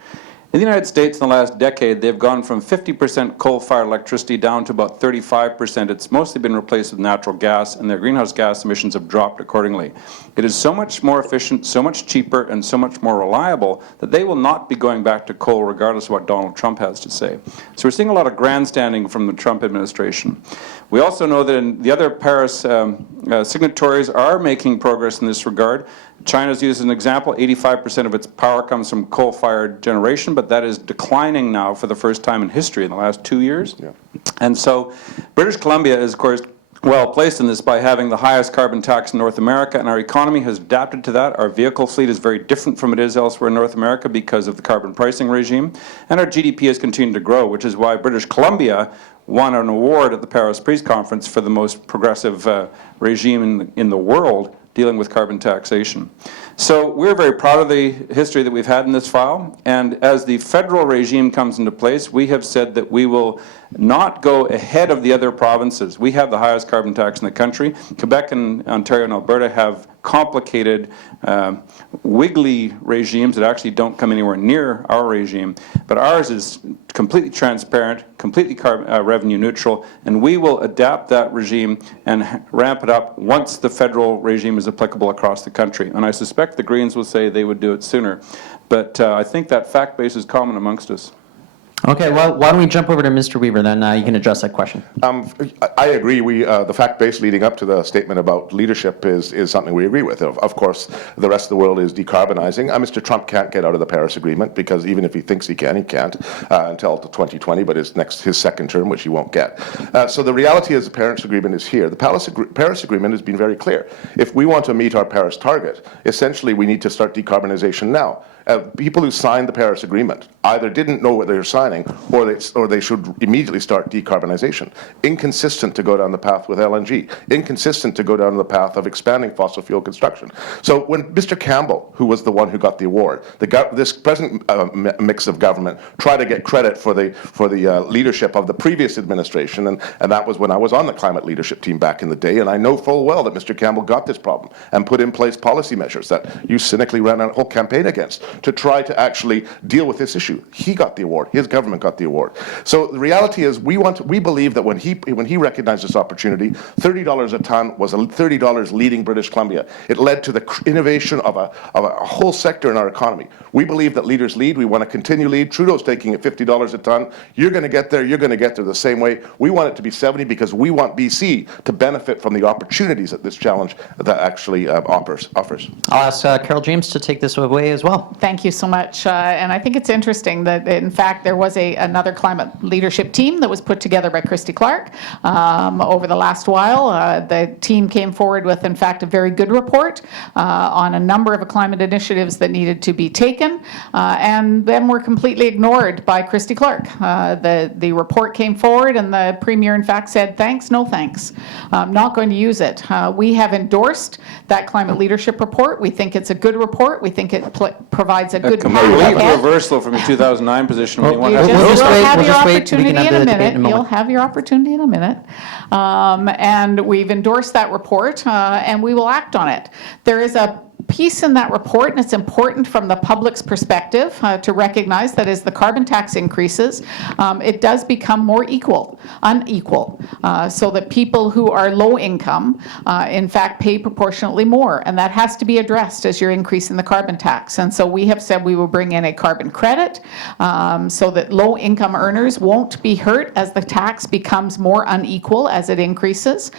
In the United States in the last decade, they've gone from 50% coal-fired electricity down to about 35%. It's mostly been replaced with natural gas, and their greenhouse gas emissions have dropped accordingly. It is so much more efficient, so much cheaper, and so much more reliable that they will not be going back to coal regardless of what Donald Trump has to say. So we're seeing a lot of grandstanding from the Trump administration. We also know that in the other Paris signatories are making progress in this regard. China's used as an example, 85% of its power comes from coal-fired generation, but that is declining now for the first time in history in the last 2 years. Yeah. And so British Columbia is, of course, well placed in this by having the highest carbon tax in North America, and our economy has adapted to that. Our vehicle fleet is very different from it is elsewhere in North America because of the carbon pricing regime, and our GDP has continued to grow, which is why British Columbia won an award at the Paris Peace Conference for the most progressive regime in the world dealing with carbon taxation. So we're very proud of the history that we've had in this file, and as the federal regime comes into place, we have said that we will not go ahead of the other provinces. We have the highest carbon tax in the country. Quebec and Ontario and Alberta have complicated, wiggly regimes that actually don't come anywhere near our regime, but ours is completely transparent, completely revenue neutral, and we will adapt that regime and ramp it up once the federal regime is applicable across the country. And I suspect the Greens will say they would do it sooner, but I think that fact base is common amongst us. Okay, well, why don't we jump over to Mr. Weaver, then you can address that question. I agree. The fact base leading up to the statement about leadership is something we agree with. Of course, the rest of the world is decarbonizing. Mr. Trump can't get out of the Paris Agreement because even if he thinks he can't until 2020, but his second term, which he won't get. So the reality is the Paris Agreement is here. The Paris Agreement has been very clear. If we want to meet our Paris target, essentially we need to start decarbonization now. People who signed the Paris Agreement either didn't know what they were signing or they should immediately start decarbonization. Inconsistent to go down the path with LNG. Inconsistent to go down the path of expanding fossil fuel construction. So when Mr. Campbell, who was the one who got the award, this present mix of government tried to get credit for the leadership of the previous administration, and that was when I was on the climate leadership team back in the day, and I know full well that Mr. Campbell got this problem and put in place policy measures that you cynically ran a whole campaign against to try to actually deal with this issue. issue. He got the award. His government got the award. So the reality is we believe that when he recognized this opportunity, $30 a ton was $30 leading British Columbia. It led to the innovation of a whole sector in our economy. We believe that leaders lead. We want to continue lead. Trudeau's taking it $50 a ton. You're going to get there. You're going to get there the same way. We want it to be 70 because we want BC to benefit from the opportunities that this challenge that actually offers. I'll ask Carol James to take this away as well. Thank you so much. And I think it's interesting that, in fact, there was another climate leadership team that was put together by Christy Clark over the last while. The team came forward with, in fact, a very good report on a number of climate initiatives that needed to be taken, and then were completely ignored by Christy Clark. The report came forward, and the Premier, in fact, said, thanks, no thanks. I'm not going to use it. We have endorsed that climate leadership report. We think it's a good report. We think it provides a good path Complete ahead. reversal from your 2009 position when you won You that. just We'll just will wait, have we'll your just wait. We can opportunity have in a the debate minute. in a moment. You'll have your opportunity in a minute. And we've endorsed that report, and we will act on it. There is a piece in that report, and it's important from the public's perspective to recognize that as the carbon tax increases, it does become more unequal, so that people who are low income, in fact, pay proportionately more, and that has to be addressed as you're increasing the carbon tax. And so we have said we will bring in a carbon credit so that low income earners won't be hurt as the tax becomes more unequal as it increases.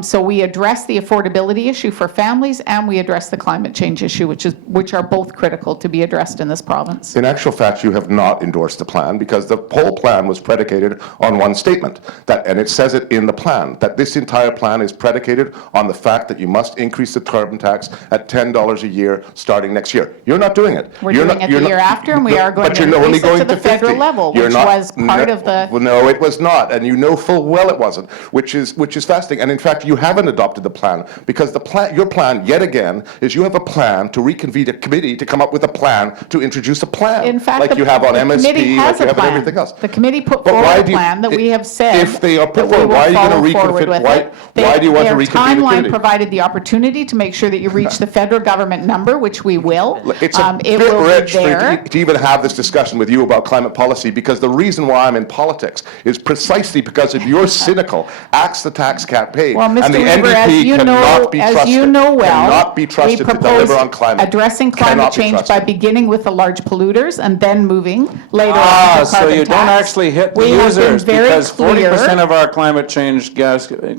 So we address the affordability issue for families, and we address the climate change issue, which are both critical to be addressed in this province. In actual fact, you have not endorsed the plan because the whole plan was predicated on one statement, and it says it in the plan, that this entire plan is predicated on the fact that you must increase the carbon tax at $10 a year starting next year. You're not doing it. We're doing it the year after, and we are going to increase it to the federal level, which was part of the... No, it was not, and you know full well it wasn't, which is fascinating. And in fact, you haven't adopted the plan because your plan, yet again, is you have a plan to reconvene a committee to come up with a plan to introduce a plan. In fact, like you have on the MSP, committee has like you a have on plan. everything else. The committee put But forward why a do you- plan that we have said if they are put that we forward, will why are you gonna follow reconfigure- forward with why- it. why do you want to Their reconvene the timeline committee? provided the opportunity to make sure that you reach the federal government number, which we will. It's a It bit will rich be there. to even have this discussion with you about climate policy because the reason why I'm in politics is precisely because of your cynical axe the tax cap paid. Well, Mr. And the Weaver, NDP cannot be trusted. Cannot be trusted to deliver on climate. Addressing climate Cannot be change by trusted. beginning with the large polluters and then moving later on to So carbon you don't tax. actually hit the We have been users very because 40% clear. of our climate change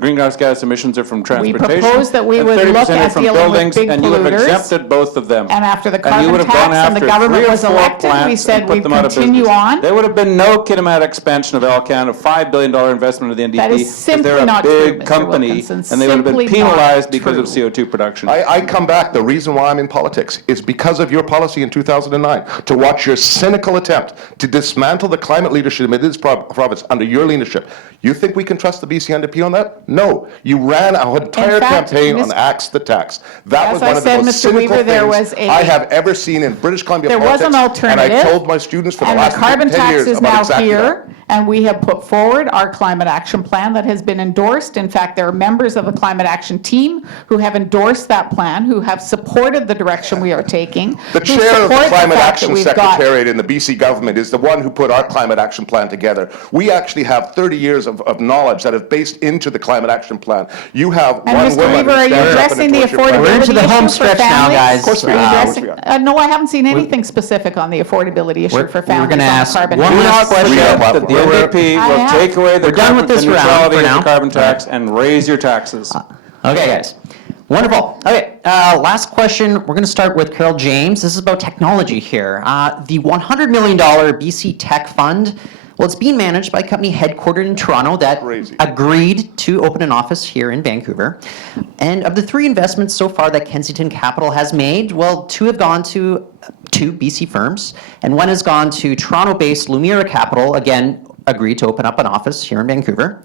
greenhouse gas emissions are from transportation. proposed that we and would 30% look are at from dealing with buildings, big and you would have polluters. exempted both of them. And after the And you carbon would have gone tax and the after government 3 or was 4 elected, we plants said and put we'd them out of continue business. on. There would have been no kinematic expansion of Alcan, a $5 billion investment of the NDP. That is 'cause simply they're a not true, big Mr. company, Wilkinson. and they would have been Simply not penalized because of true. CO2 production. I come back. The reason why I'm in politics is because of your policy in 2009 to watch your cynical attempt to dismantle the climate leadership in this province under your leadership. You think we can trust the BC NDP on that? No. You ran an entire fact, campaign Ms. on Axe the Tax. That As was I one of the said, most Mr. cynical Weaver, there things was a- I have ever seen in British Columbia There was politics. an alternative. And I told my students for the And last the carbon 10 tax years is about now exactly that. here, and we have put forward our climate action plan that has been endorsed. In fact, there are members of the climate action team who have endorsed that plan, who have supported the direction we are taking. The who chair of the support Climate fact Action that we've got- Secretariat in the BC government is the one who put our climate action plan together. We actually have 30 years of knowledge that is based into the climate action plan. You have And one Mr. woman Weaver, are you standing up and addressing the endorse your plan. affordability We're into the home issue for stretch now, families? guys. Of course we Are you are. addressing- No, I haven't seen anything specific on the affordability issue We're- for we're families gonna on ask carbon one tax. last question. Read our That the platform. NDP I will have- take away the We're done with this round neutrality for of now. the carbon tax and raise your taxes. Okay, guys. Wonderful. Okay, last question. We're going to start with Carol James. This is about technology here. The $100 million BC Tech Fund, well, it's being managed by a company headquartered in Toronto that Crazy. agreed to open an office here in Vancouver. And of the 3 investments so far that Kensington Capital has made, well, 2 have gone to 2 BC firms, and 1 has gone to Toronto-based Lumira Capital, again, agreed to open up an office here in Vancouver.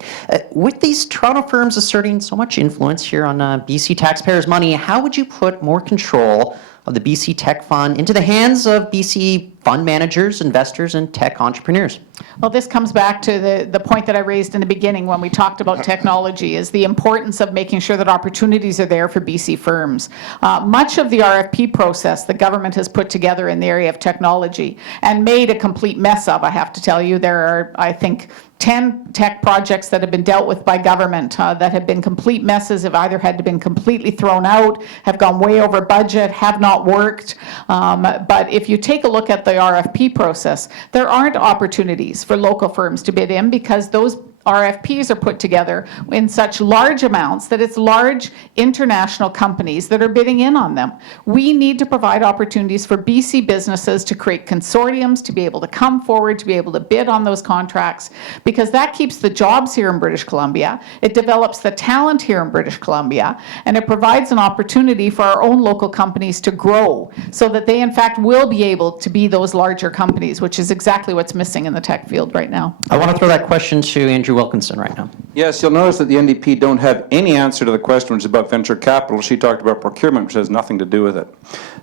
With these Toronto firms asserting so much influence here on BC taxpayers' money, how would you put more control of the BC Tech Fund into the hands of BC fund managers, investors, and tech entrepreneurs? Well, this comes back to the point that I raised in the beginning when we talked about technology, is the importance of making sure that opportunities are there for BC firms. Much of the RFP process the government has put together in the area of technology and made a complete mess of, I have to tell you. There are, I think, 10 tech projects that have been dealt with by government that have been complete messes, have either had to been completely thrown out, have gone way over budget, have not worked. But if you take a look at the RFP process, there aren't opportunities for local firms to bid in because those RFPs are put together in such large amounts that it's large international companies that are bidding in on them. We need to provide opportunities for BC businesses to create consortiums, to be able to come forward, to be able to bid on those contracts, because that keeps the jobs here in British Columbia, it develops the talent here in British Columbia, and it provides an opportunity for our own local companies to grow so that they in fact will be able to be those larger companies, which is exactly what's missing in the tech field right now. I want to throw that question to Andrew Wilkinson right now. Yes, you'll notice that the NDP don't have any answer to the question which is about venture capital. She talked about procurement, which has nothing to do with it.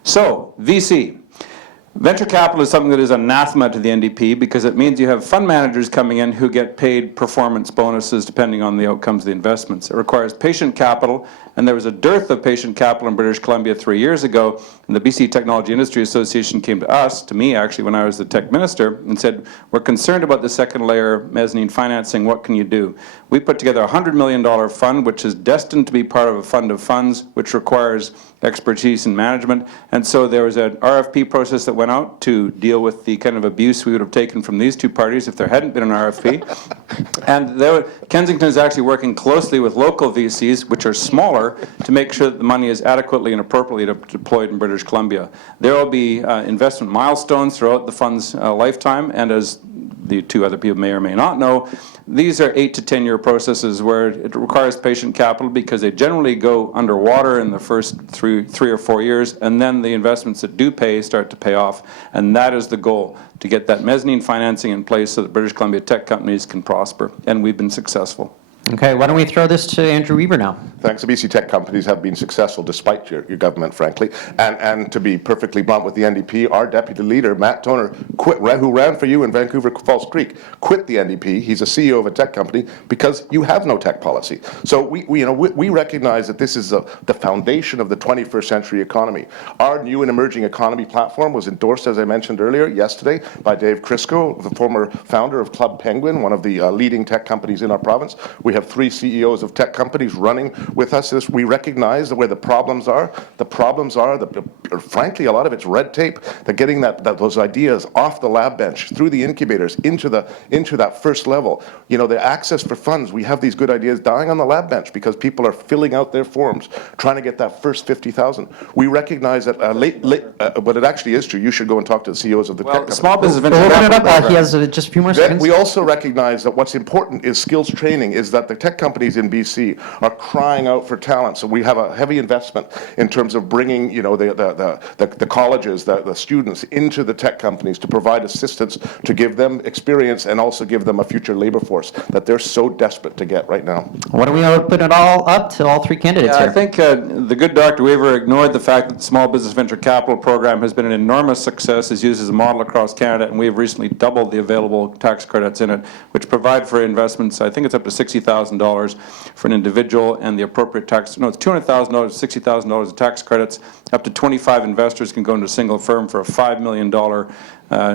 So, VC. Venture capital is something that is anathema to the NDP because it means you have fund managers coming in who get paid performance bonuses depending on the outcomes of the investments. It requires patient capital, and there was a dearth of patient capital in British Columbia 3 years ago, and the BC Technology Industry Association came to us, to me actually when I was the tech minister, and said, we're concerned about the second layer mezzanine financing, what can you do? We put together a $100 million fund which is destined to be part of a fund of funds which requires expertise in management, and so there was an RFP process that went out to deal with the kind of abuse we would have taken from these two parties if there hadn't been an RFP. And Kensington is actually working closely with local VCs, which are smaller, to make sure that the money is adequately and appropriately deployed in British Columbia. There will be investment milestones throughout the fund's lifetime, and as the two other people may or may not know, these are 8 to 10 year processes where it requires patient capital because they generally go underwater in the first three or 4 years, and then the investments that do pay start to pay off. And that is the goal, to get that mezzanine financing in place so that British Columbia tech companies can prosper. And we've been successful. Okay, why don't we throw this to Andrew Weaver now? Thanks. The BC tech companies have been successful despite your government, frankly. And to be perfectly blunt with the NDP, our deputy leader, Matt Toner, who ran for you in Vancouver Falls Creek, quit the NDP. He's a CEO of a tech company because you have no tech policy. So we recognize that this is the foundation of the 21st century economy. Our new and emerging economy platform was endorsed, as I mentioned earlier, yesterday by Dave Crisco, the former founder of Club Penguin, one of the leading tech companies in our province. We have 3 CEOs of tech companies running with us. We recognize where the problems are. The problems are, frankly, a lot of it's red tape. They're getting those ideas off the lab bench, through the incubators, into that first level. You know, the access for funds, we have these good ideas dying on the lab bench because people are filling out their forms, trying to get that first 50,000. We recognize that but it actually is true. You should go and talk to the CEOs of the tech companies. Small business venture We'll open it capital up. program. He has just a few more seconds. We also recognize that what's important is skills training, is that the tech companies in BC are crying out for talent. So we have a heavy investment in terms of bringing, you know, the colleges, the students into the tech companies to provide assistance, to give them experience and also give them a future labor force that they're so desperate to get right now. Why don't we open it all up to all 3 candidates here? I think the good Dr. Weaver ignored the fact that the Small Business Venture Capital Program has been an enormous success, is used as a model across Canada, and we have recently doubled the available tax credits in it, which provide for investments. I think it's up to $60,000 for an individual, and the appropriate tax, no, it's $200,000, $60,000 of tax credits. Up to 25 investors can go into a single firm for a $5 million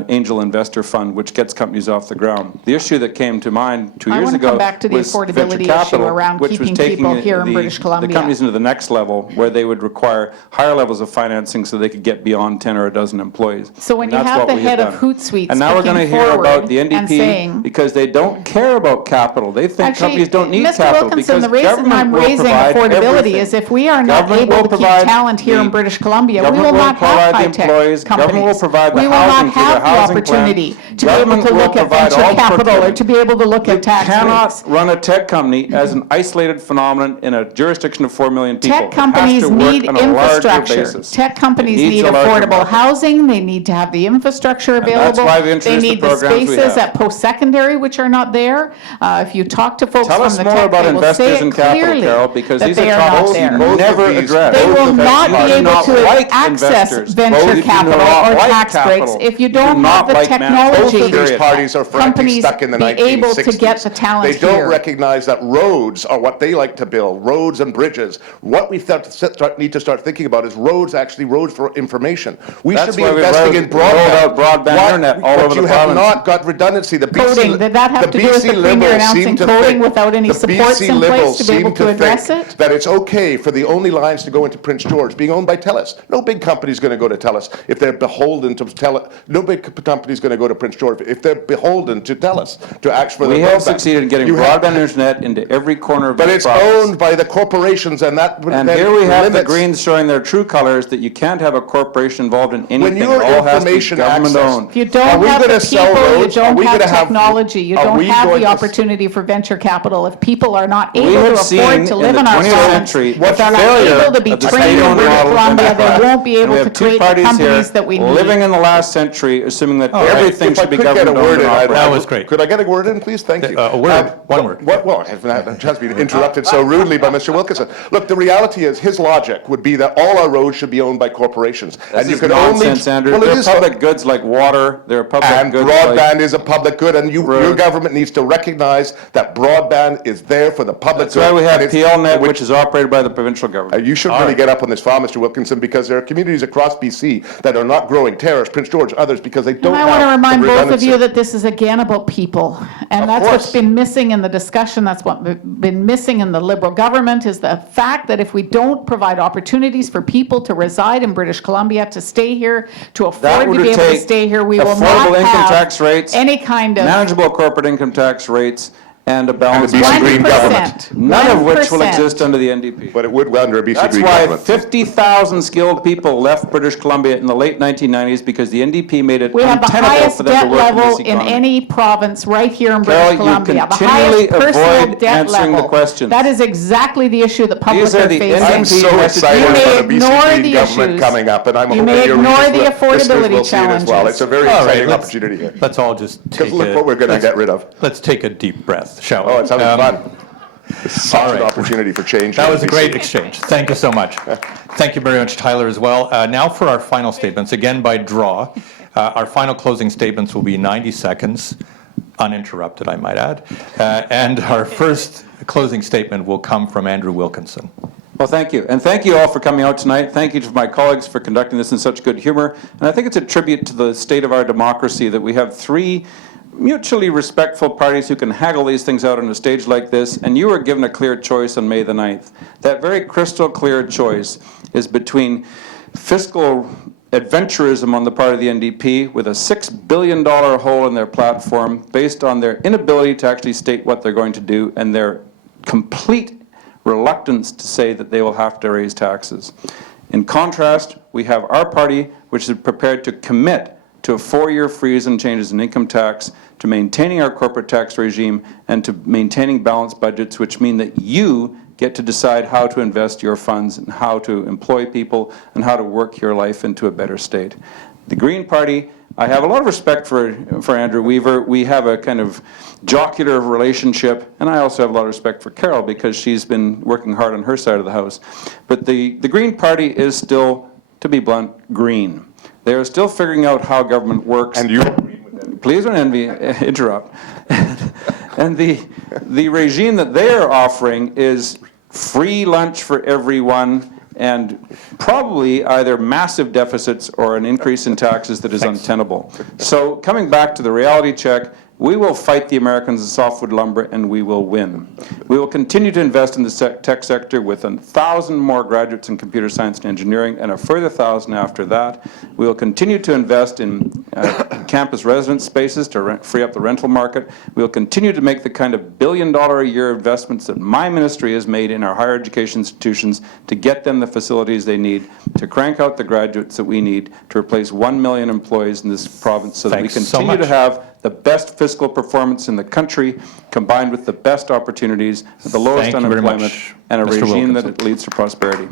angel investor fund, which gets companies off the ground. The issue that came to mind 2 years ago I want to come back to the was venture affordability capital, issue around which was keeping taking people here in British the Columbia. companies into the next level, where they would require higher levels of financing so they could get beyond 10 or a dozen employees. So when And you that's have what the we had head of done. Hootsuite And now we're going to speaking hear about forward the and NDP saying- because they don't care about capital. They think Actually, companies don't need Mr. capital Wilkinson, because the reason government I'm will raising provide affordability everything. is if we are not Government able will to keep provide talent here in the- British Columbia, we government will will not have provide the high-tech employees, companies. government will provide the We will not housing for have the housing plan. opportunity to be able Government to will look at provide venture all the capital or procurement. to be able to look You at tax cannot rates. run a tech company as an isolated phenomenon in a jurisdiction of 4 million people. Tech It has companies to work need on a larger infrastructure. basis. Tech companies It needs need a larger affordable market. housing. They need to have the infrastructure available. that's why we They introduced the need the programs we spaces have. at post-secondary, which are not there. If you talk to folks Tell from us the more tech, about they will say investors it in capital, clearly Carol, because that these they are are not topics there. you Both never of these- address. They will Both of not these be parties able not to like access investors. venture Both do capital not or like tax capital. breaks if you You don't do have not the like man- Both technology. of these Period. parties are frankly Companies stuck in the be 1960s. able to get the talent They don't here. recognize that roads are what they like to build, roads and bridges. What we need to start thinking about is roads for information. We That's should be why we've investing in rolled out broadband. broadband internet all but over the you have province. not got redundancy. The Coding, did that have to do with the Premier Liberals announcing seem to coding think- without any the supports BC in place Liberals to be able seem to address think it? that it's okay for the only lines to go into Prince George being owned by TELUS. No big company's going to go to TELUS if they're beholden to TELUS. No big company's going to go to Prince George if they're beholden to TELUS to ask for the We have broadband. succeeded in getting You have- broadband internet into every corner of But this it's province. owned by the corporations, and that And then here we have the limits- Greens showing their true colors, that you can't have a corporation involved in anything. When It your all has to be information government access- owned. If you Are don't we have gonna the sell people, you roads? Are don't we have gonna have- technology, you are don't we have going the to- opportunity for venture capital. If people are not We able to have seen afford to in live the in our 20th province, century if they're the not failure able to be of the trained in state-owned British model of Columbia, they enterprise. won't be And able we to have two create the parties companies here that we living need. in the last century, assuming that right. everything If I should be could get a government owned word and in, operated. That was great. Could I get a word in, please? Thank you. A word, one word. Well, it has been interrupted so rudely by Mr. Wilkinson. Look, the reality is, his logic would be that all our roads should be owned by corporations. This is nonsense, Andrew. Well, it They're is public goods like water, they're public and goods broadband like... is a public good, and your Road. government needs to recognize that broadband is there for the public That's good. why we have and it's- PLNet, which is operated by the provincial government. You should really get up on this file, Mr. Wilkinson, because there are communities across BC that are not growing. Terrace, Prince George, others, because they don't I have want to the remind both of redundancy. you that this is again about people. And Of that's what's course. been missing in the discussion, that's what been missing in the Liberal government, is the fact that if we don't provide opportunities for people to reside in British Columbia, to stay here, to afford to would be able to take stay here, we will affordable not income have tax rates, any kind of manageable corporate income tax rates, and a balanced BC budget. Green government. 1%. None of which will 1%. exist under the NDP. But it would under a BC That's Green why government. 50,000 skilled people left British Columbia in the late 1990s, because the NDP made it We have the untenable highest for them to debt work in level this in economy. any province right here in Carol, British you Columbia. The continually highest personal avoid debt answering the level. questions. That is exactly the issue that public These are are the facing. I'm NDP so messages. excited You may about a BC ignore Green the government issues. coming up, and I'm You hoping may your ignore listeners the will affordability see it as well. It's a very All right, exciting let's- opportunity here. Let's all just take look what we're gonna let's- get rid of. Let's take a deep breath, shall we? Oh, it's having fun. It's such all an right. opportunity for change. That here was a in great BC. exchange. Thank you so much. Thank you very much, Tyler, as well. Now for our final statements, again by draw. Our final closing statements will be 90 seconds, uninterrupted, I might add. And our first closing statement will come from Andrew Wilkinson. Well, thank you. And thank you all for coming out tonight. Thank you to my colleagues for conducting this in such good humor. And I think it's a tribute to the state of our democracy that we have three mutually respectful parties who can haggle these things out on a stage like this, and you were given a clear choice on May the 9th. That very crystal clear choice is between fiscal adventurism on the part of the NDP with a $6 billion hole in their platform based on their inability to actually state what they're going to do and their complete reluctance to say that they will have to raise taxes. In contrast, we have our party, which is prepared to commit to a 4-year freeze on changes in income tax, to maintaining our corporate tax regime, and to maintaining balanced budgets, which mean that you get to decide how to invest your funds and how to employ people and how to work your life into a better state. The Green Party, I have a lot of respect for Andrew Weaver. We have a kind of jocular relationship, and I also have a lot of respect for Carol because she's been working hard on her side of the house. But the Green Party is still, to be blunt, green. They are still figuring out how government works. And you Please don't interrupt. And the regime that they are offering is free lunch for everyone and probably either massive deficits or an increase in taxes that is untenable. So coming back to the reality check, we will fight the Americans in softwood lumber and we will win. We will continue to invest in the tech sector with 1,000 more graduates in computer science and engineering and a further 1,000 after that. We will continue to invest in campus residence spaces to free up the rental market. We will continue to make the kind of billion-dollar-a-year investments that my ministry has made in our higher education institutions to get them the facilities they need, to crank out the graduates that we need, to replace 1 million employees in this province so that we Thanks so continue to much. have the best fiscal performance in the country, combined with the best opportunities, the lowest Thank you very unemployment, much, and a Mr. regime that Wilkinson. leads to prosperity.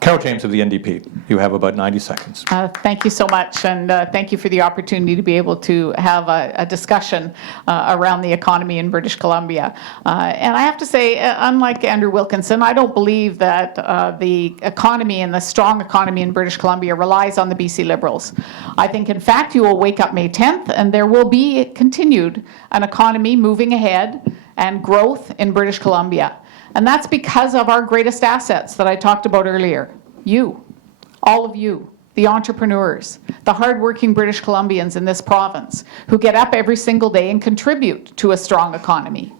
Carol James of the NDP, you have about 90 seconds. Thank you so much, and thank you for the opportunity to be able to have a discussion around the economy in British Columbia. And I have to say, unlike Andrew Wilkinson, I don't believe that the economy and the strong economy in British Columbia relies on the BC Liberals. I think, in fact, you will wake up May 10th, and there will be continued an economy moving ahead and growth in British Columbia. And that's because of our greatest assets that I talked about earlier. You, all of you, the entrepreneurs, the hardworking British Columbians in this province who get up every single day and contribute to a strong economy.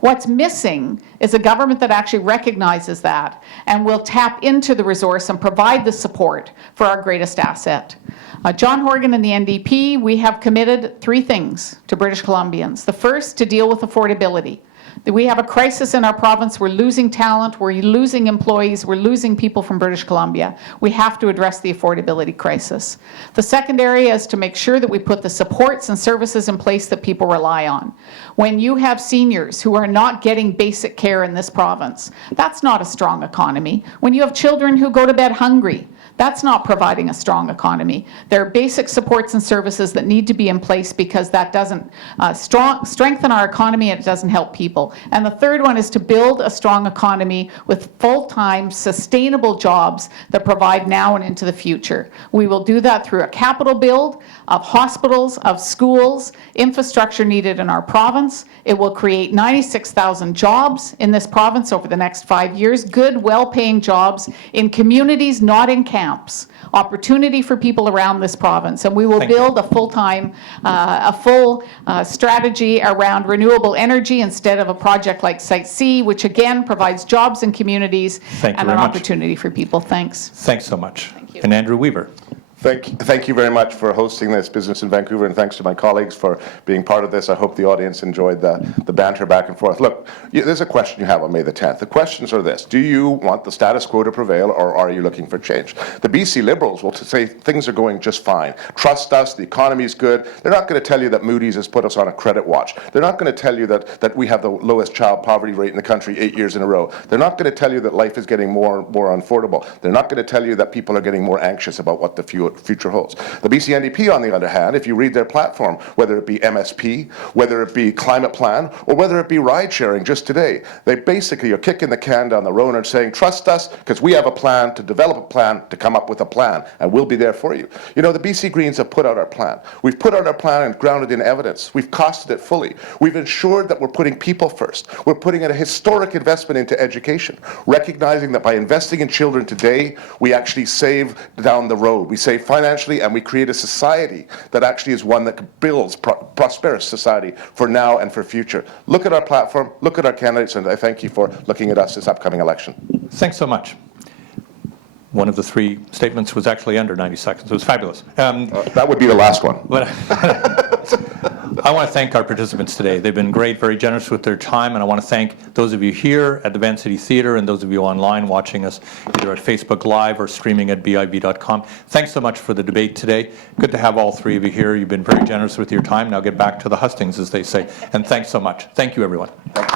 What's missing is a government that actually recognizes that and will tap into the resource and provide the support for our greatest asset. John Horgan and the NDP, we have committed 3 things to British Columbians. The first, to deal with affordability. We have a crisis in our province. We're losing talent. We're losing employees. We're losing people from British Columbia. We have to address the affordability crisis. The second area is to make sure that we put the supports and services in place that people rely on. When you have seniors who are not getting basic care in this province, that's not a strong economy. When you have children who go to bed hungry, that's not providing a strong economy. There are basic supports and services that need to be in place because that doesn't strengthen our economy and it doesn't help people. And the third one is to build a strong economy with full-time, sustainable jobs that provide now and into the future. We will do that through a capital build of hospitals, of schools, infrastructure needed in our province. It will create 96,000 jobs in this province over the next 5 years, good, well-paying jobs in communities, not in camps. Opportunity for people around this province, and we will Thank you. build a full-time, strategy around renewable energy instead of a project like Site C, which again provides jobs in communities Thank you and very an much. opportunity for people. Thanks. Thanks so much. you. And Andrew Weaver. Thank you very much for hosting this Business in Vancouver, and thanks to my colleagues for being part of this. I hope the audience enjoyed the banter back and forth. Look, there's a question you have on May the 10th. The questions are this: do you want the status quo to prevail, or are you looking for change? The BC Liberals will say things are going just fine. Trust us, the economy's good. They're not going to tell you that Moody's has put us on a credit watch. They're not going to tell you that we have the lowest child poverty rate in the country 8 years in a row. They're not going to tell you that life is getting more unaffordable. They're not going to tell you that people are getting more anxious about what the future holds. The BC NDP, on the other hand, if you read their platform, whether it be MSP, whether it be climate plan, or whether it be ride sharing just today, they basically are kicking the can down the road and saying, trust us, because we have a plan to develop a plan to come up with a plan, and we'll be there for you. You know, the BC Greens have put out our plan. We've put out our plan and grounded in evidence. We've costed it fully. We've ensured that we're putting people first. We're putting in a historic investment into education, recognizing that by investing in children today, we actually save down the road. We save financially, and we create a society that actually is one that builds prosperous society for now and for future. Look at our platform, look at our candidates, and I thank you for looking at us this upcoming election. Thanks so much. One of the 3 statements was actually under 90 seconds. It was fabulous. That would be the last one. But I want to thank our participants today. They've been great, very generous with their time, and I want to thank those of you here at the Van City Theatre and those of you online watching us either at Facebook Live or streaming at biv.com. Thanks so much for the debate today. Good to have all 3 of you here. You've been very generous with your time. Now get back to the hustings, as they say. And thanks so much. Thank you, everyone. Thank you.